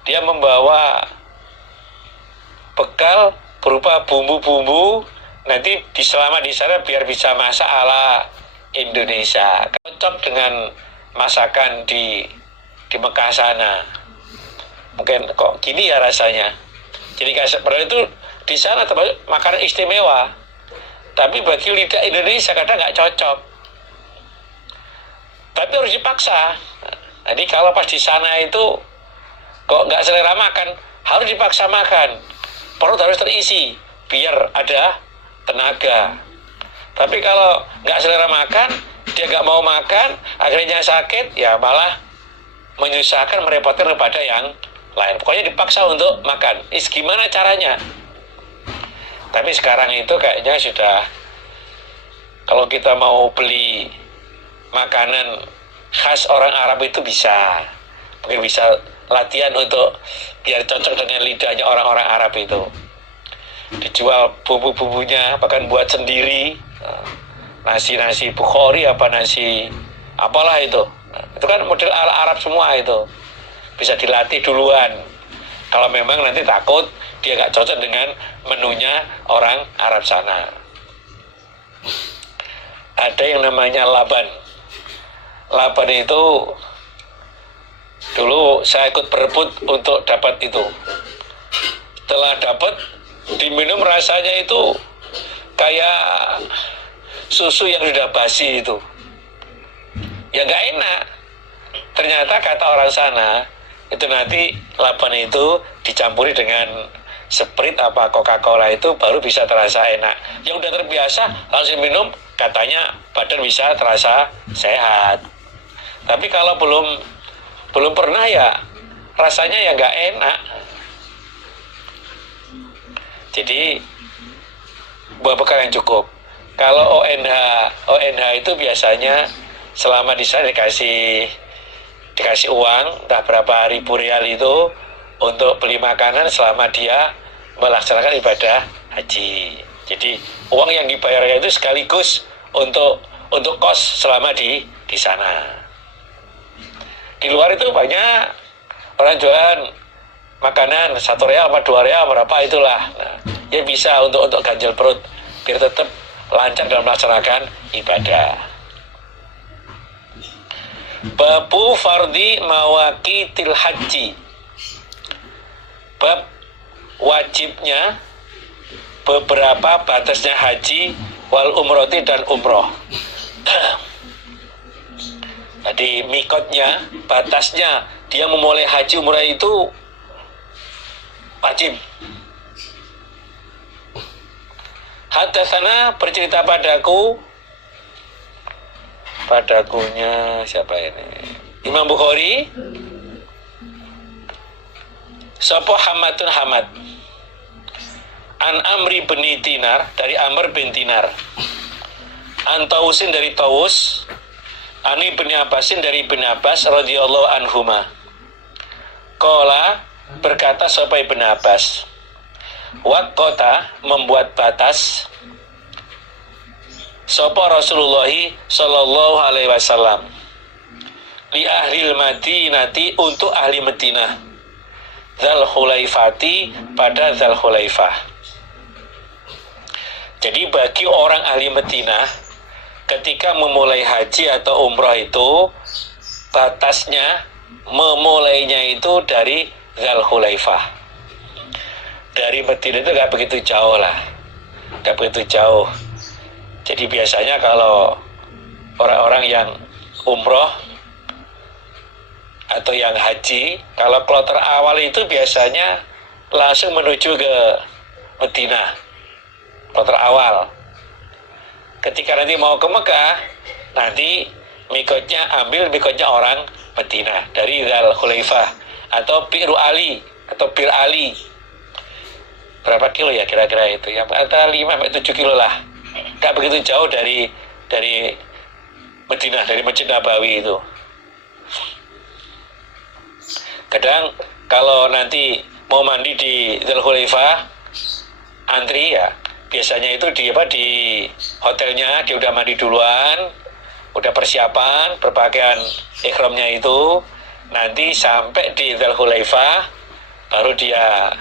dia membawa bekal berupa bumbu-bumbu nanti selama di sana biar bisa masak ala Indonesia, cocok dengan masakan di Mekah sana. Mungkin kok gini ya rasanya. Jadi padahal itu di sana termasuk makanan istimewa, tapi bagi lidah Indonesia kadang nggak cocok. Tapi harus dipaksa. Jadi kalau pas di sana itu kok nggak selera makan, harus dipaksa makan. Perut harus terisi biar ada tenaga. Tapi kalau nggak selera makan, dia nggak mau makan, akhirnya sakit, ya malah menyusahkan, merepotkan kepada yang lain. Pokoknya dipaksa untuk makan. Gimana caranya? Tapi sekarang itu kayaknya sudah, kalau kita mau beli makanan khas orang Arab itu bisa, mungkin bisa latihan untuk biar cocok dengan lidahnya orang-orang Arab itu. Dijual bumbu-bumbunya, bahkan buat sendiri, nasi Bukhari apa nasi apalah itu. Itu kan model ala Arab semua itu. Bisa dilatih duluan. Kalau memang nanti takut dia nggak cocok dengan menunya orang Arab sana. Ada yang namanya laban. Laban itu dulu saya ikut berebut untuk dapat itu. Setelah dapat, diminum rasanya itu kayak susu yang sudah basi itu. Ya nggak enak. Ternyata kata orang sana, itu nanti laban itu dicampuri dengan Sprite apa Coca-Cola itu baru bisa terasa enak. Yang udah terbiasa langsung minum, katanya badan bisa terasa sehat. Tapi kalau belum pernah ya rasanya ya nggak enak. Jadi buah bekal yang cukup. Kalau ONH itu biasanya selama di sana dikasih uang entah berapa ribu rial itu untuk beli makanan selama dia melaksanakan ibadah haji. Jadi uang yang dibayarnya itu sekaligus untuk kos selama di sana. Di luar itu banyak orang jualan makanan 1 real apa 2 real berapa itulah. Nah, ya bisa untuk ganjel perut biar tetap lancar dalam melaksanakan ibadah. Babu fardi mawaqitil haji. Bab wajibnya beberapa batasnya haji wal umroti dan umroh. Jadi mikotnya, batasnya dia memulai haji umrah itu wajib. Hadatsana bercerita padaku Padakunya siapa ini? Imam Bukhari. Sopo Hamadun Hamad. An Amri bin Dinar, dari Amr bin Dinar. An Tausin, dari Taus. Ani bin Abbasin, dari Ibn Abbas radhiyallahu anhuma. Qala, berkata sopo Ibn Abbas, waqata, membuat batas sopo Rasulullah sallallahu alaihi wasallam li ahli Madinati, untuk ahli Madinah, Dzul Khulaifati, pada Dzul Khulaifah. Jadi bagi orang ahli Madinah ketika memulai haji atau umrah itu batasnya memulainya itu dari Dzul Khulaifah. Dari Madinah itu gak begitu jauh lah, gak begitu jauh. Jadi biasanya kalau orang-orang yang umroh atau yang haji, kalau kloter awal itu biasanya langsung menuju ke Madinah, kloter awal. Ketika nanti mau ke Mekah, nanti ambil mikotnya orang Madinah dari Dzul Khulaifah atau Bi'ru Ali atau Bir Ali. Berapa kilo ya kira-kira itu? Ya antara 5-7 kilo lah. Gak begitu jauh dari Madinah, dari Masjid Nabawi itu. Kadang kalau nanti mau mandi di Dzul Khulaifah, antri ya, biasanya itu di hotelnya dia udah mandi duluan, udah persiapan berpakaian ihramnya itu, nanti sampai di Dzul Khulaifah baru dia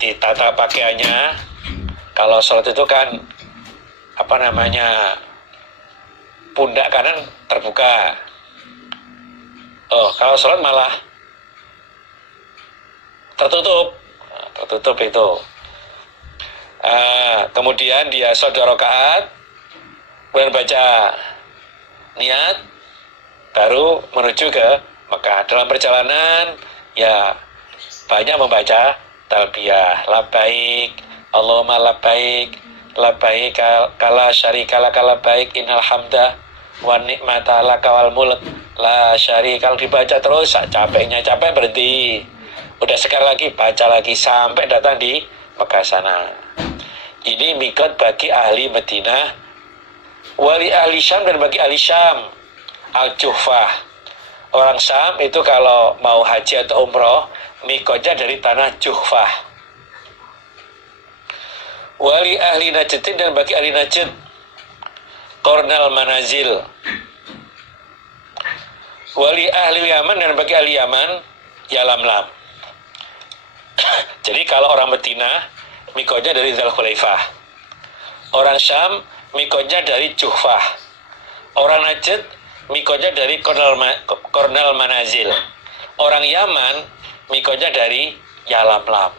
ditata pakaiannya. Kalau sholat itu kan pundak kanan terbuka. Kalau sholat malah tertutup itu. Kemudian dia sholat 2 rakaat, kemudian baca niat, baru menuju ke Mekah. Dalam perjalanan ya banyak membaca talbiyah, labbaik Allahumma labbaik, labbaik kala syarika laka labbaik, innal hamda wa ni'mata laka wal mulk la syarika. Kalau dibaca terus capek berhenti, udah sekali lagi baca lagi sampai datang di Mekah sana. Ini mikot bagi ahli Madinah, wali ahli Syam, dan bagi ahli Syam Al-Juhfah. Orang Syam itu kalau mau haji atau umroh mikotnya dari tanah Juhfah. Wali ahli Najdin, dan bagi ahli Najd Qarnal Manazil. Wali ahli Yaman, dan bagi ahli Yaman Yalamlam. Jadi kalau orang Madinah mikotnya dari Dzul Khulaifah, orang Syam mikotnya dari Juhfah, orang Najd mikotnya dari Qarnal Manazil, orang Yaman mikotnya dari Yalamlam.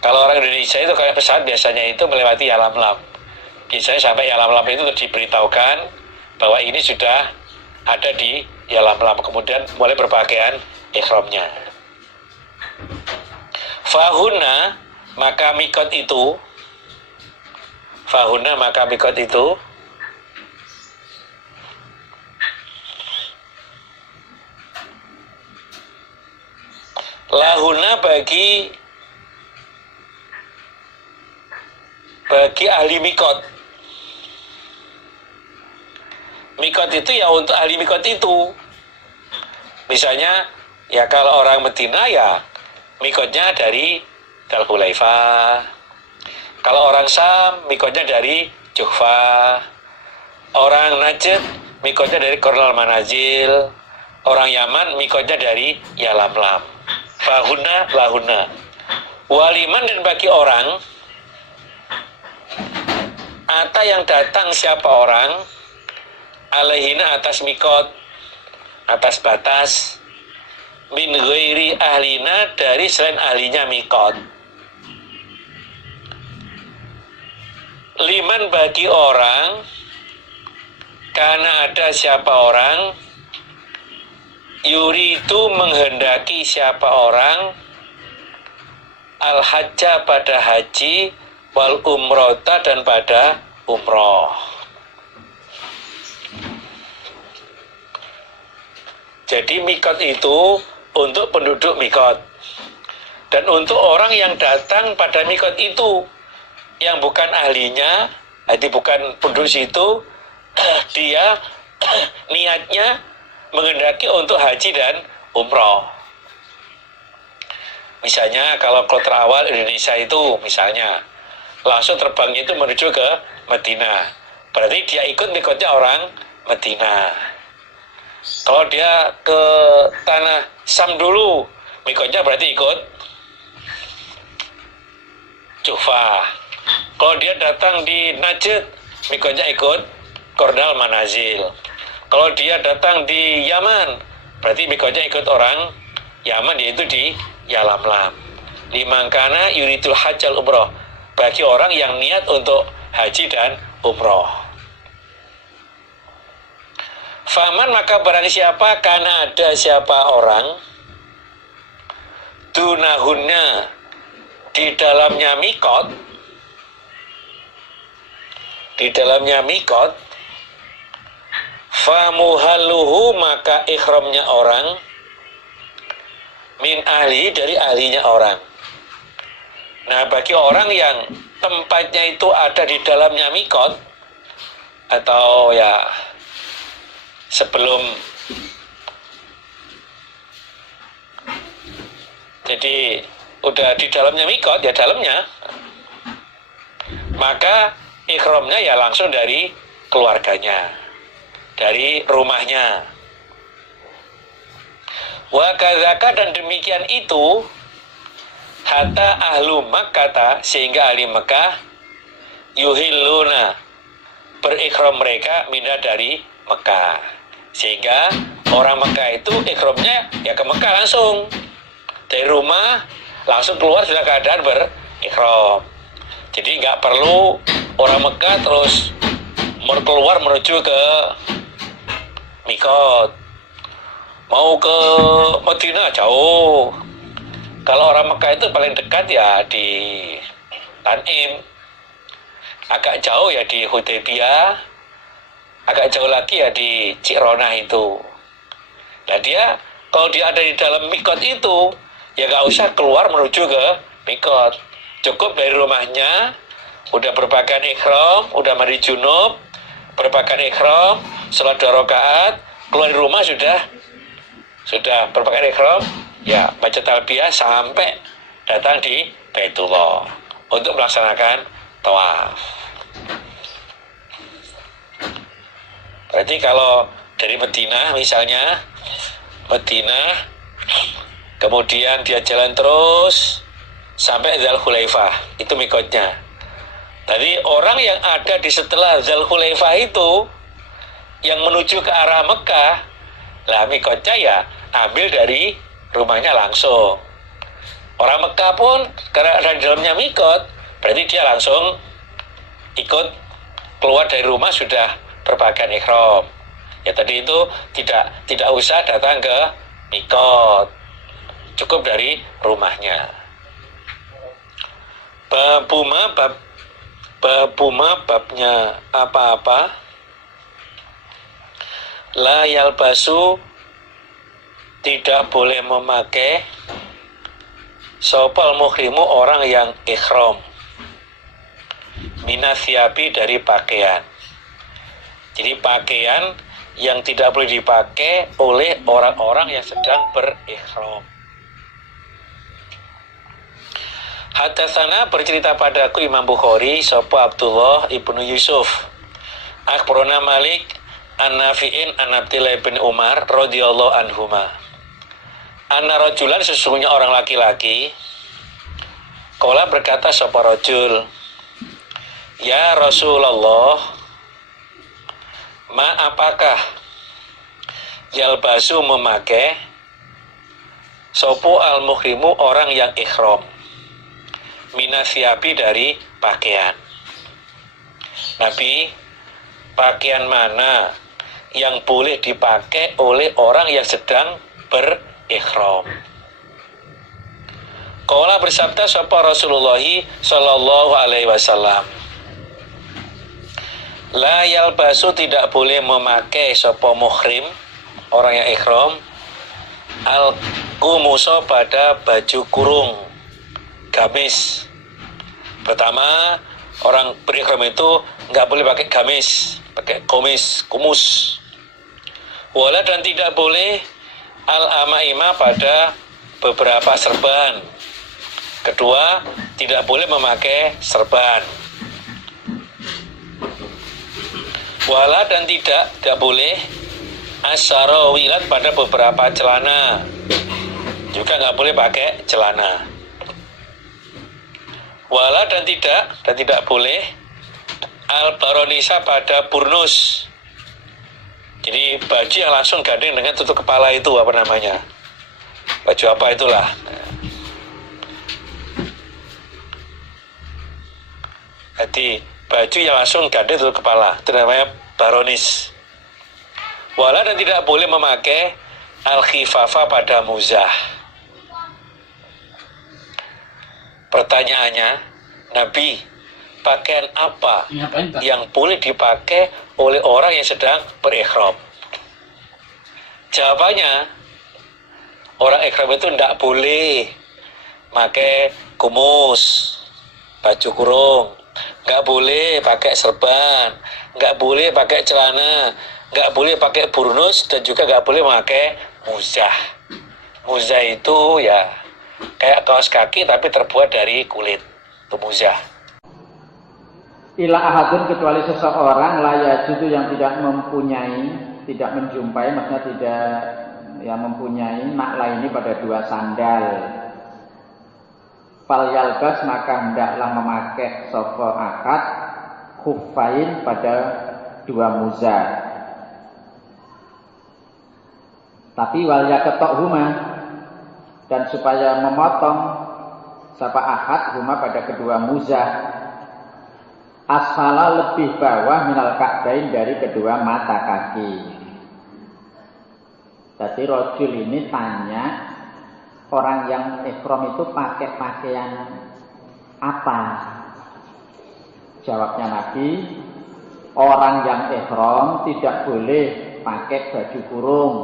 Kalau orang Indonesia itu kayak pesawat biasanya itu melewati Yalamlam. Biasanya sampai Yalamlam itu diberitahukan bahwa ini sudah ada di Yalamlam. Kemudian mulai berpakaian ihramnya. Fahuna, maka mikot itu. Fahuna, maka mikot itu. Lahuna, bagi ahli mikot. Mikot itu ya untuk ahli mikot itu. Misalnya ya kalau orang Madinah ya mikotnya dari Dzul Khulaifah. Kalau orang Syam mikotnya dari Juhfah. Orang Najd mikotnya dari Qarnal Manazil. Orang Yaman mikotnya dari Yalamlam. Fahuna, lahuna. Waliman, dan bagi orang ata yang datang siapa orang alaihina, atas mikot, atas batas, min ghairi ahlina, dari selain ahlinya mikot. Liman, bagi orang, karena ada siapa orang, yuridu, menghendaki siapa orang, al-hajja, pada haji, wal umrota, dan pada umroh. Jadi mikot itu untuk penduduk mikot. Dan untuk orang yang datang pada mikot itu, yang bukan ahlinya, jadi bukan penduduk situ, dia niatnya mengendaki untuk haji dan umroh. Misalnya kalau kloter awal Indonesia itu misalnya langsung terbangnya itu menuju ke Madinah, berarti dia ikut mikotnya orang Madinah. Kalau dia ke tanah Sam dulu, mikotnya berarti ikut Jufa. Kalau dia datang di Najd, mikotnya ikut Kordal Manazil. Kalau dia datang di Yaman, berarti mikotnya ikut orang Yaman, yaitu di Yalamlam. Limangkana yuridul hajjal umroh, bagi orang yang niat untuk haji dan umroh. Faman, maka barang siapa, karena ada siapa orang dunahunnya, di dalamnya mikot, famuhalluhu, maka ikhramnya orang, min ahli, dari ahlinya orang. Nah, bagi orang yang tempatnya itu ada di dalamnya mikot, atau ya sebelum, jadi udah di dalamnya mikot, ya dalamnya, maka ikhramnya ya langsung dari keluarganya, dari rumahnya. Wa kadzaka, dan demikian itu, hatta ahlu Makkah, sehingga ahli Mekah, yuhilluna, berikhram mereka, minha, dari Mekah. Sehingga orang Mekah itu ikhramnya ya ke Mekah langsung, dari rumah langsung keluar sudah keadaan berikhram. Jadi nggak perlu orang Mekah terus keluar menuju ke mikot. Mau ke Madinah jauh. Kalau orang Mekah itu paling dekat ya di Tanim, agak jauh ya di Hudaybiyah, agak jauh lagi ya di Cironah itu. Nah dia, kalau dia ada di dalam mikot itu, ya nggak usah keluar menuju ke mikot. Cukup dari rumahnya, udah berpakaian ikhram, udah mandi junub, berpakaian ikhram, sholat 2 rakaat, keluar dari rumah sudah berpakaian ikhram, ya baca talbiyah sampai datang di Baitullah untuk melaksanakan tawaf. Berarti kalau dari Madinah misalnya, Madinah, kemudian dia jalan terus sampai Dzul Hulaifah, itu mikotnya. Tadi orang yang ada di setelah Dzul Hulaifah itu, yang menuju ke arah Mekah, lah mikotnya ya ambil dari rumahnya langsung. Orang Mekah pun karena ada di dalamnya mikot, berarti dia langsung ikut keluar dari rumah sudah berpakaian ikhram. Ya tadi itu tidak usah datang ke mikot, cukup dari rumahnya. Babnya apa-apa, la yalbasu, tidak boleh memakai, sopal muhrimu, orang yang ikhram, minasyabi, dari pakaian. Jadi pakaian yang tidak boleh dipakai oleh orang-orang yang sedang berikhram. Hadatsana, bercerita padaku Imam Bukhari, sapa Abdullah ibnu Yusuf, akhbarana Malik an Nafi'in an Abdillah bin Umar radhiyallahu anhuma, anna rajulan, sesungguhnya orang laki-laki, qala, berkata sapa rajul, ya Rasulullah, ma apakah yalbasu, memakai, sopo al-muhrimu, orang yang ikhram, minasyabi, dari pakaian. Nabi, pakaian mana yang boleh dipakai oleh orang yang sedang berikhram? Qala, bersabda sapa Rasulullah sallallahu alaihi wasallam, la yalbasu, tidak boleh memakai sapa muhrim, orang yang ikhram, al-kumuso pada baju kurung, gamis. Pertama, orang berihram itu nggak boleh pakai gamis, pakai kumus. Wala dan tidak boleh al-amaima pada beberapa serban. Kedua, tidak boleh memakai serban. Wala dan tidak boleh asyarawilat pada beberapa celana. Juga nggak boleh pakai celana. Wala dan tidak boleh al-baronisa pada burnus. Jadi baju yang langsung gandeng dengan tutup kepala itu apa namanya? Baju apa itulah. Jadi baju yang langsung gandeng tutup kepala itu namanya baronis. Wala dan tidak boleh memakai al-khifafa pada muzah. Pertanyaannya, Nabi, pakaian apa yang boleh dipakai oleh orang yang sedang berihram? Jawabannya, orang ihram itu tidak boleh pakai kumus, baju kurung, nggak boleh pakai serban, nggak boleh pakai celana, nggak boleh pakai burnus, dan juga nggak boleh pakai muzah. Muzah itu ya kayak kaos kaki tapi terbuat dari kulit, itu muzah. Ila ahadun kecuali seseorang layak itu yang tidak mempunyai, tidak menjumpai, maksudnya tidak yang mempunyai makna ini pada dua sandal. Fal yalbas maka hendaklah memakai sofa akad khuffain pada dua muzah. Tapi wal yaketok huma, dan supaya memotong sapa ahad huma pada kedua muzah asfala lebih bawah minal ka'bain dari kedua mata kaki. Jadi rojul ini tanya orang yang ihram itu pakai pakaian apa? Jawabnya Nabi, orang yang ihram tidak boleh pakai baju kurung,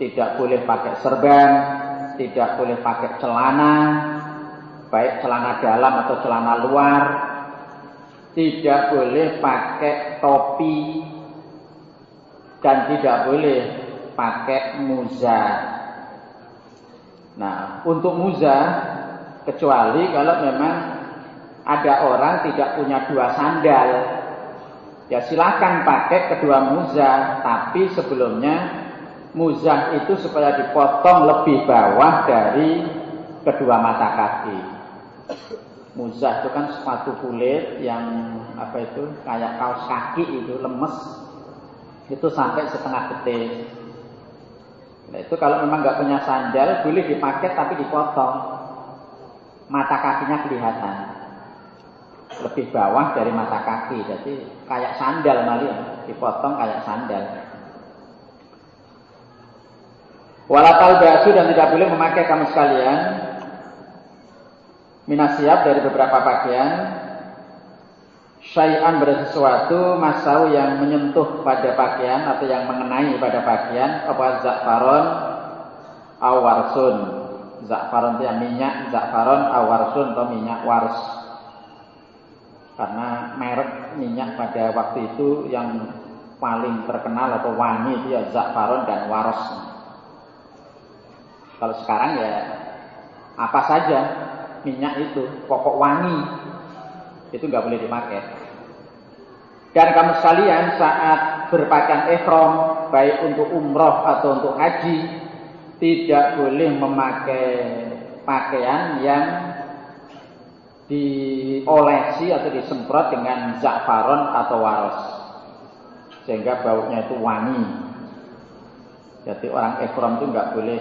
tidak boleh pakai serban, tidak boleh pakai celana, baik celana dalam atau celana luar, tidak boleh pakai topi, dan tidak boleh pakai muzah. Nah, untuk muzah, kecuali kalau memang ada orang tidak punya dua sandal, ya silakan pakai kedua muzah, tapi sebelumnya muzah itu supaya dipotong lebih bawah dari kedua mata kaki. Muzah itu kan sepatu kulit yang apa itu kayak kaos kaki itu lemes, itu sampai setengah detik. Nah, itu kalau memang nggak punya sandal boleh dipakai tapi dipotong, mata kakinya kelihatan lebih bawah dari mata kaki, jadi kayak sandal malah dipotong kayak sandal. Walatal basu dan tidak boleh memakai kamu sekalian minasiab dari beberapa pakaian syai'an bersesuatu masau yang menyentuh pada pakaian atau yang mengenai pada pakaian apa za'faron awarsun. Za'faron itu yang minyak, za'faron awarsun atau minyak wars, karena merek minyak pada waktu itu yang paling terkenal atau wangi itu ya za'faron dan wars. Kalau sekarang ya apa saja minyak itu, pokok wangi itu nggak boleh dipakai. Dan kamu sekalian saat berpakaian ihram, baik untuk umroh atau untuk haji, tidak boleh memakai pakaian yang diolesi atau disemprot dengan za'faron atau waros, sehingga baunya itu wangi. Jadi orang ihram itu nggak boleh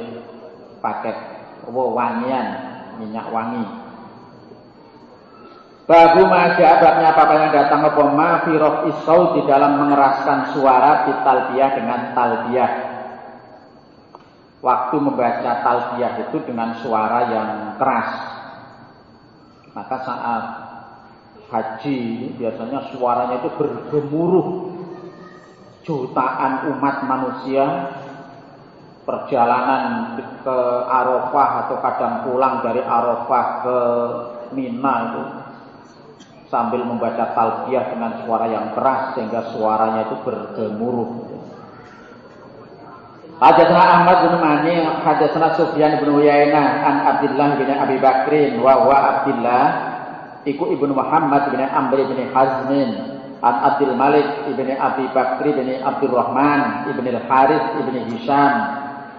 pakai wangian, minyak wangi. Babu maja babnya apa yang datang apa ma firof isau di dalam mengeraskan suara di talbiyah dengan talbiyah. Waktu membaca talbiyah itu dengan suara yang keras. Maka saat haji biasanya suaranya itu bergemuruh, jutaan umat manusia perjalanan ke Arafah atau kadang pulang dari Arafah ke Mina itu sambil membaca talbiyah dengan suara yang keras sehingga suaranya itu bergemuruh. Hadatsana Ahmad bin Mani, hadatsana Sufyan bin Uyainah an Abdullah bin Abi Bakrin wa Abdullah iku ibnu Muhammad bin Amr bin Hazmin an Abdul Malik ibn Abi Bakri bin Abdurrahman ibn Al-Harith ibn Hisham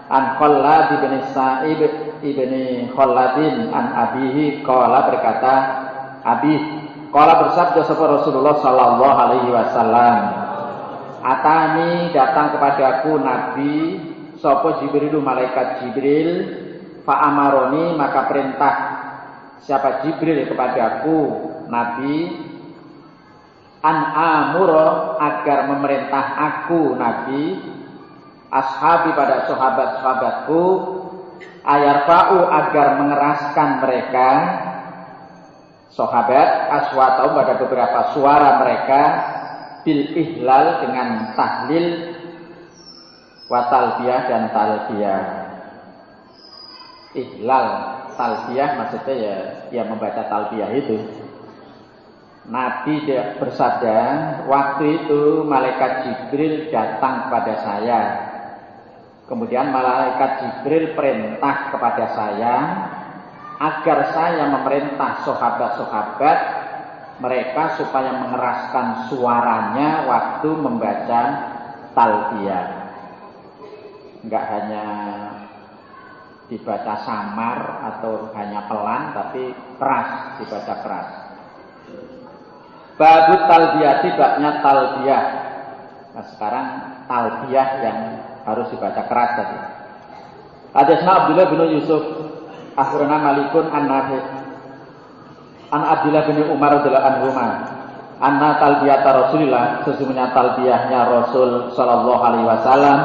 an Khallad ibn Sa'ib ibn Khalladin an abihi qala berkata Abi qala bersabda sapa Rasulullah sallallahu alaihi wasallam Atani datang kepadaku Nabi sapa Jibrilu malaikat Jibril fa amaroni maka perintah siapa Jibril kepadaku Nabi an amuro agar memerintah aku Nabi ashabi pada sahabat-sahabatku ayarfa'u agar mengeraskan mereka sahabat aswatau pada beberapa suara mereka bil ihlal dengan tahlil wa talbiyah dan talbiyah. Ihlal talbiyah maksudnya ya membaca talbiyah itu. Nabi bersabda, waktu itu malaikat Jibril datang kepada saya. Kemudian malaikat Jibril perintah kepada saya agar saya memerintah sahabat-sahabat mereka supaya mengeraskan suaranya waktu membaca talbiyah. Enggak hanya dibaca samar atau hanya pelan, tapi keras, dibaca keras. Babut talbiyah, babnya talbiyah. Nah sekarang talbiyah yang harus dibaca keras tadi. Hadatsana Abdullah bin Yusuf, akhbarana Malikun an-Nafi' an Abdullah bin Umar radhiyallahu anhu anna talbiyata Rasulillah sesungguhnya talbiyahnya Rasul sallallahu alaihi wasallam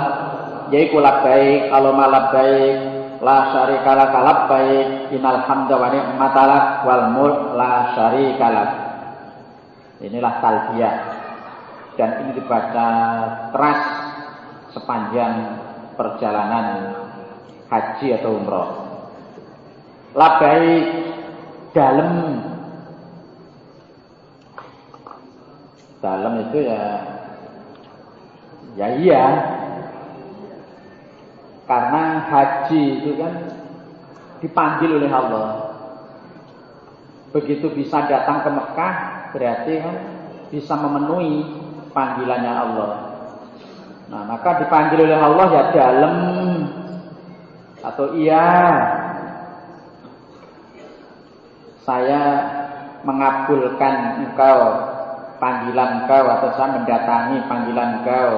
yaitu labbaik Allahumma labbaik la syarika lak labbaik innal hamda wa ni'mata lak wal mulk la syarika lak. Inilah talbiyah dan ini dibaca keras sepanjang perjalanan haji atau umroh. Labbaik dalam itu ya iya karena haji itu kan dipanggil oleh Allah. Begitu bisa datang ke Mekah berarti kan bisa memenuhi panggilannya Allah. Nah maka dipanggil oleh Allah ya dalam atau iya saya mengabulkan engkau panggilan engkau atau saya mendatangi panggilan engkau.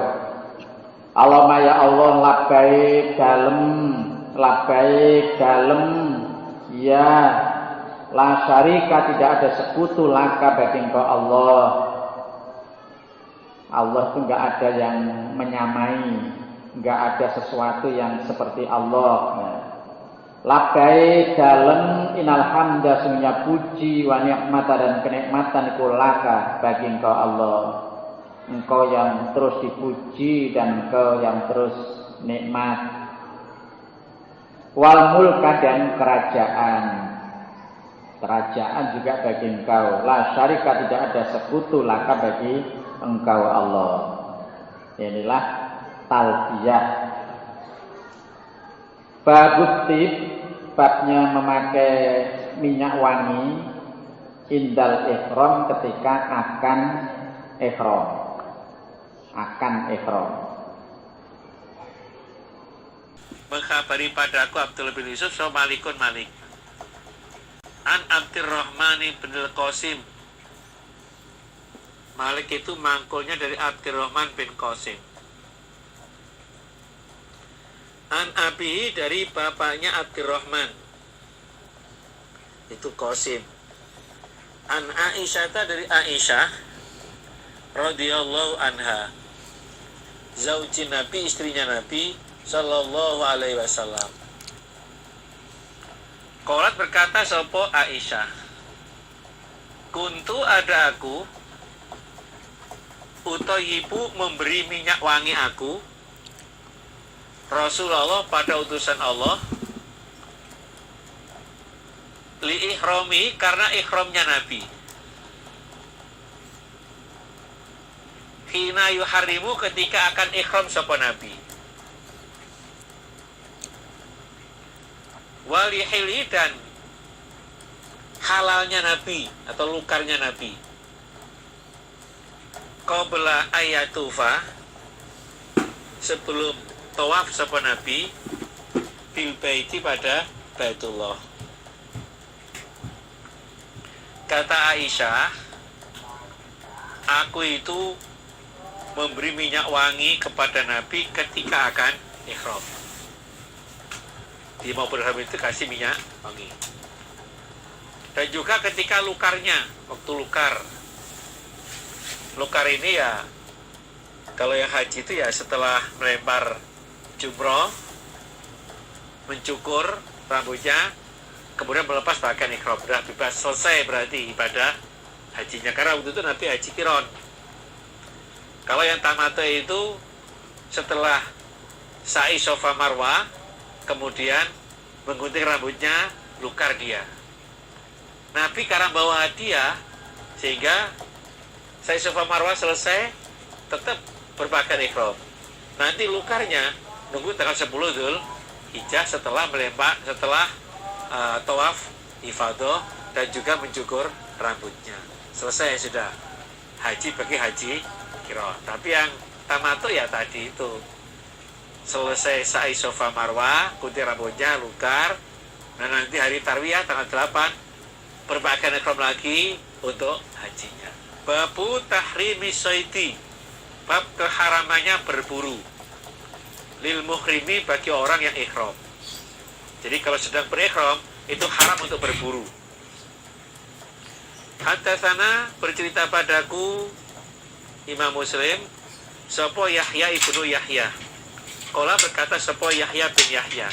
Allahumma ya Allah labbaik dalem ya la syarika tidak ada sekutu laka bagi engkau Allah. Allah itu enggak ada yang menyamai, enggak ada sesuatu yang seperti Allah. Labbaik dalem innal hamda sungguhnya puji wa ni'mata dan kenikmatan iku laka bagi engkau Allah. Engkau yang terus dipuji dan engkau yang terus nikmat. Wal mulka dan kerajaan. Kerajaan juga bagi engkau. La syarika tidak ada sekutu laka bagi engkau Allah. Inilah talbiyah. Babut tib, babnya memakai minyak wangi indal ihram ketika akan ihram. Mengkhabari padaku Abdullah bin Yusuf so Malikun Malik an Abdurrahman bin Al-Qasim. Malik itu mangkulnya dari Abdurrahman bin Qasim. An Abi dari bapaknya Abdurrahman itu Qasim. An Aisyah dari Aisyah radhiyallahu anha zauji Nabi, istrinya Nabi sallallahu alaihi wasallam. Qalat berkata sapa Aisyah, kuntu ada aku utahibu memberi minyak wangi aku Rasulullah pada utusan Allah li ihrami, karena ihramnya Nabi. Hina yuharimu, ketika akan ihram sapa Nabi. Walihili, dan halalnya Nabi atau lukarnya Nabi. Qabla ayatufa, sebelum tawaf sapa Nabi bil baiti, pada Baitullah. Kata Aisyah, aku itu memberi minyak wangi kepada Nabi ketika akan ihram. Dia mau berihram itu kasih minyak wangi. Dan juga ketika lukarnya, waktu lukar. Lukar ini ya, kalau yang haji itu ya setelah melempar jumroh, mencukur rambutnya, kemudian melepas pakaian ihram, sudah bebas, selesai berarti ibadah hajinya. Karena waktu itu Nabi haji kiron. Kalau yang tamattu itu setelah sa'i Safa Marwah, kemudian menggunting rambutnya, lukar dia. Nabi karena bawa hadiah, sehingga sa'i Safa Marwah selesai, tetap berpakaian ihram. Nanti lukarnya nunggu tanggal 10 Dzulhijjah setelah tawaf ifadah dan juga mencukur rambutnya. Selesai sudah haji bagi haji kiron. Tapi yang tamattu ya tadi itu, selesai sa'i Safa Marwah, gunting rambutnya, lukar. Nah nanti hari tarwiyah tanggal 8 berpakaian ihram lagi untuk hajinya. Babu tahrimi sayti, bab keharamannya berburu. Lil muhrimi, bagi orang yang ihram. Jadi kalau sedang berihram itu haram untuk berburu. Haddatsana, bercerita padaku Imam Muslim, sapa Yahya ibnu Yahya. Qala, berkata sapa Yahya bin Yahya.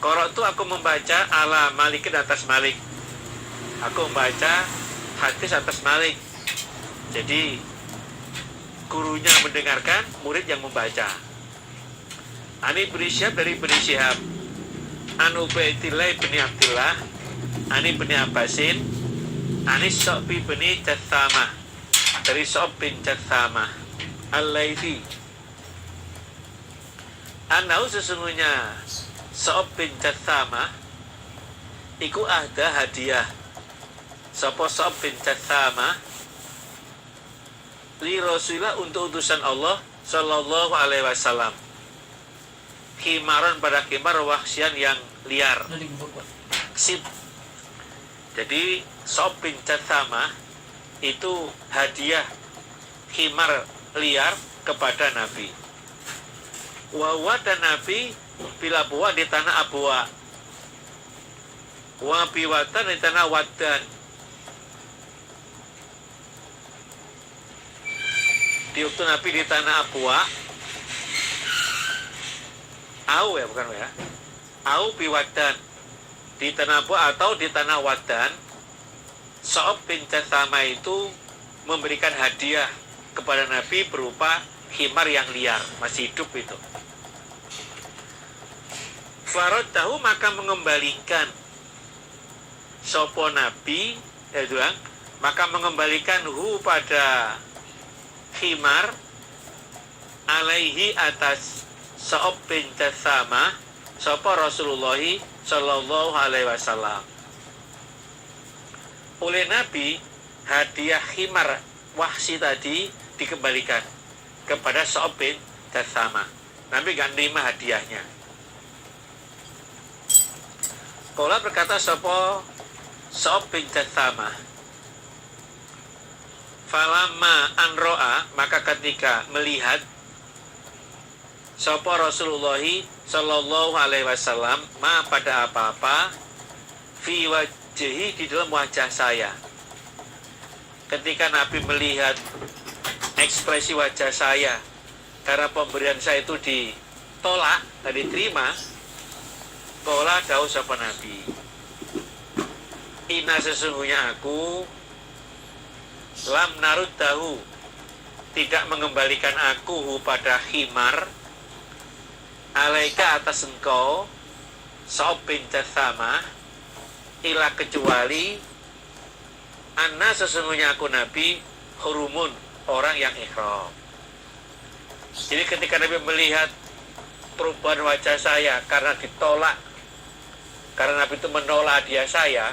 Qara'tu, aku membaca ala Malikin, atas Malik. Aku membaca hadis atas Malik. Jadi gurunya mendengarkan, murid yang membaca. Ani bin Syihab, dari bin Syihab. An Ubaidillah bin Abdillah, Ani bin Abbasin, Ani So'bi bin Jathamah, dari So'b bin Jathamah Al-Laythi. Anau, sesungguhnya So'b bin Jathamah iku ahda hadiah. Sapa So'b bin Jathamah li Rasulillah, untuk utusan Allah sallallahu alaihi wasallam. Khimaron, pada khimar, wahsyan, yang liar. Sip. Jadi So'b bin Jathamah itu hadiah khimar liar kepada Nabi. Wa dan Nabi bila buah di tanah Abwa. Wa biwatan di tanah Wadan. Di waktu Nabi di tanah Abwa, Au ya, bukan ya. Au biwadan, di tanah Abwa atau di tanah Wadan. So'b bin Jathamah itu memberikan hadiah kepada Nabi berupa khimar yang liar, masih hidup itu. Faradahu, maka mengembalikan sopo Nabi, maka mengembalikan pada khimar, alaihi, atas So'b bin Jathamah, sopo Rasulullah sallallahu alaihi wasallam. Oleh Nabi, hadiah khimar wahsi tadi dikembalikan kepada So'b bin Jathamah. Nabi gak nerima hadiahnya. Qala, berkata sopo So'b bin Jathamah, falamma anro'a, maka ketika melihat sopo Rasulullah sallallahu alaihi wasallam, ma, pada apa-apa, fi wajhi, di dalam wajah saya. Ketika Nabi melihat ekspresi wajah saya karena pemberian saya itu ditolak, tidak diterima, qala, dawuh sapa Nabi, inna, sesungguhnya aku, lam naruddahu, tidak mengembalikan aku pada khimar, alaika atas engkau sa'ob bin Jathama ila kecuali anna sesungguhnya aku Nabi hurumun orang yang ihram. Jadi ketika Nabi melihat perubahan wajah saya karena ditolak, karena Nabi itu menolak hadiah saya,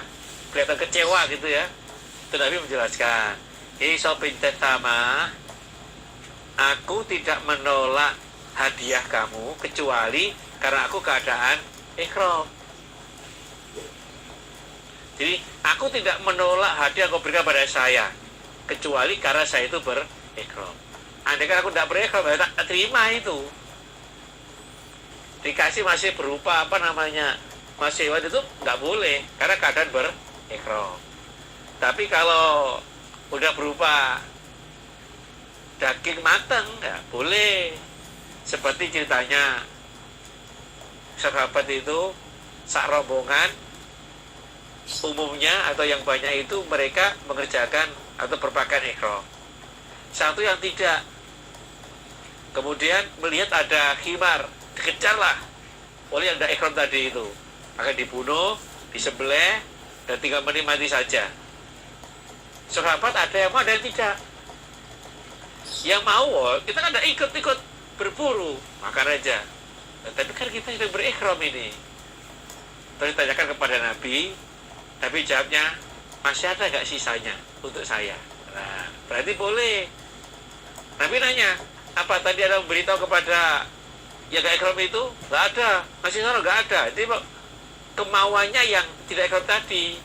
kelihatan kecewa gitu ya, itu Nabi menjelaskan, sa'ob bin Jathama, aku tidak menolak hadiah kamu kecuali karena aku keadaan ihram. Jadi aku tidak menolak hadiah kau berikan pada saya kecuali karena saya itu berihram. Andai kan aku tidak berihram, saya tak terima itu. Dikasih masih berupa apa namanya, masih hewan itu nggak boleh karena keadaan berihram. Tapi kalau udah berupa daging matang ya boleh. Seperti ceritanya sahabat itu sak rombongan umumnya atau yang banyak itu mereka mengerjakan atau berpakaian ihram. Satu yang tidak, kemudian melihat ada khimar, dikejarlah oleh yang tidak ihram tadi itu, akan dibunuh, disembelih, dan tinggal menikmati saja. Sahabat ada yang mau, ada yang tidak. Yang mau, kita kan tidak ikut-ikut berburu, makan aja. Tapi kan kita sedang berihram ini. Terus ditanyakan kepada Nabi, Nabi jawabnya, masih ada gak sisanya untuk saya? Nah, berarti boleh. Nabi nanya, apa tadi ada memberitahu kepada yang gak ihram itu? Gak ada, masih sana gak ada. Jadi kemauannya yang tidak ihram tadi,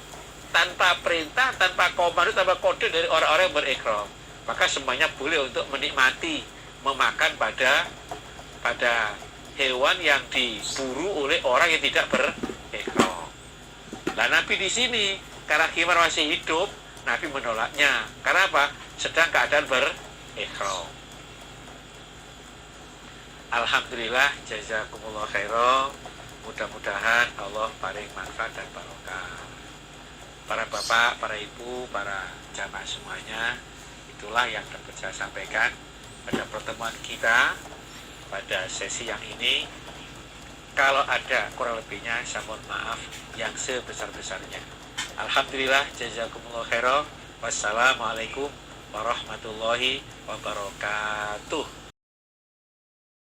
tanpa perintah, tanpa komando, tanpa kode dari orang-orang yang berihram. Maka semuanya boleh untuk menikmati, memakan pada hewan yang diburu oleh orang yang tidak berihram. Nah, Nabi di sini karena khimar masih hidup, Nabi menolaknya. Karena apa? Sedang keadaan berihram. Alhamdulillah, jazakumullah khairan. Mudah-mudahan Allah paling manfaat dan barokah. Para bapak, para ibu, para jamaah semuanya, itulah yang dapat saya sampaikan pada pertemuan kita pada sesi yang ini. Kalau ada kurang lebihnya, saya mohon maaf yang sebesar-besarnya. Alhamdulillah, jazakumullah khairan. Wassalamualaikum warahmatullahi wabarakatuh.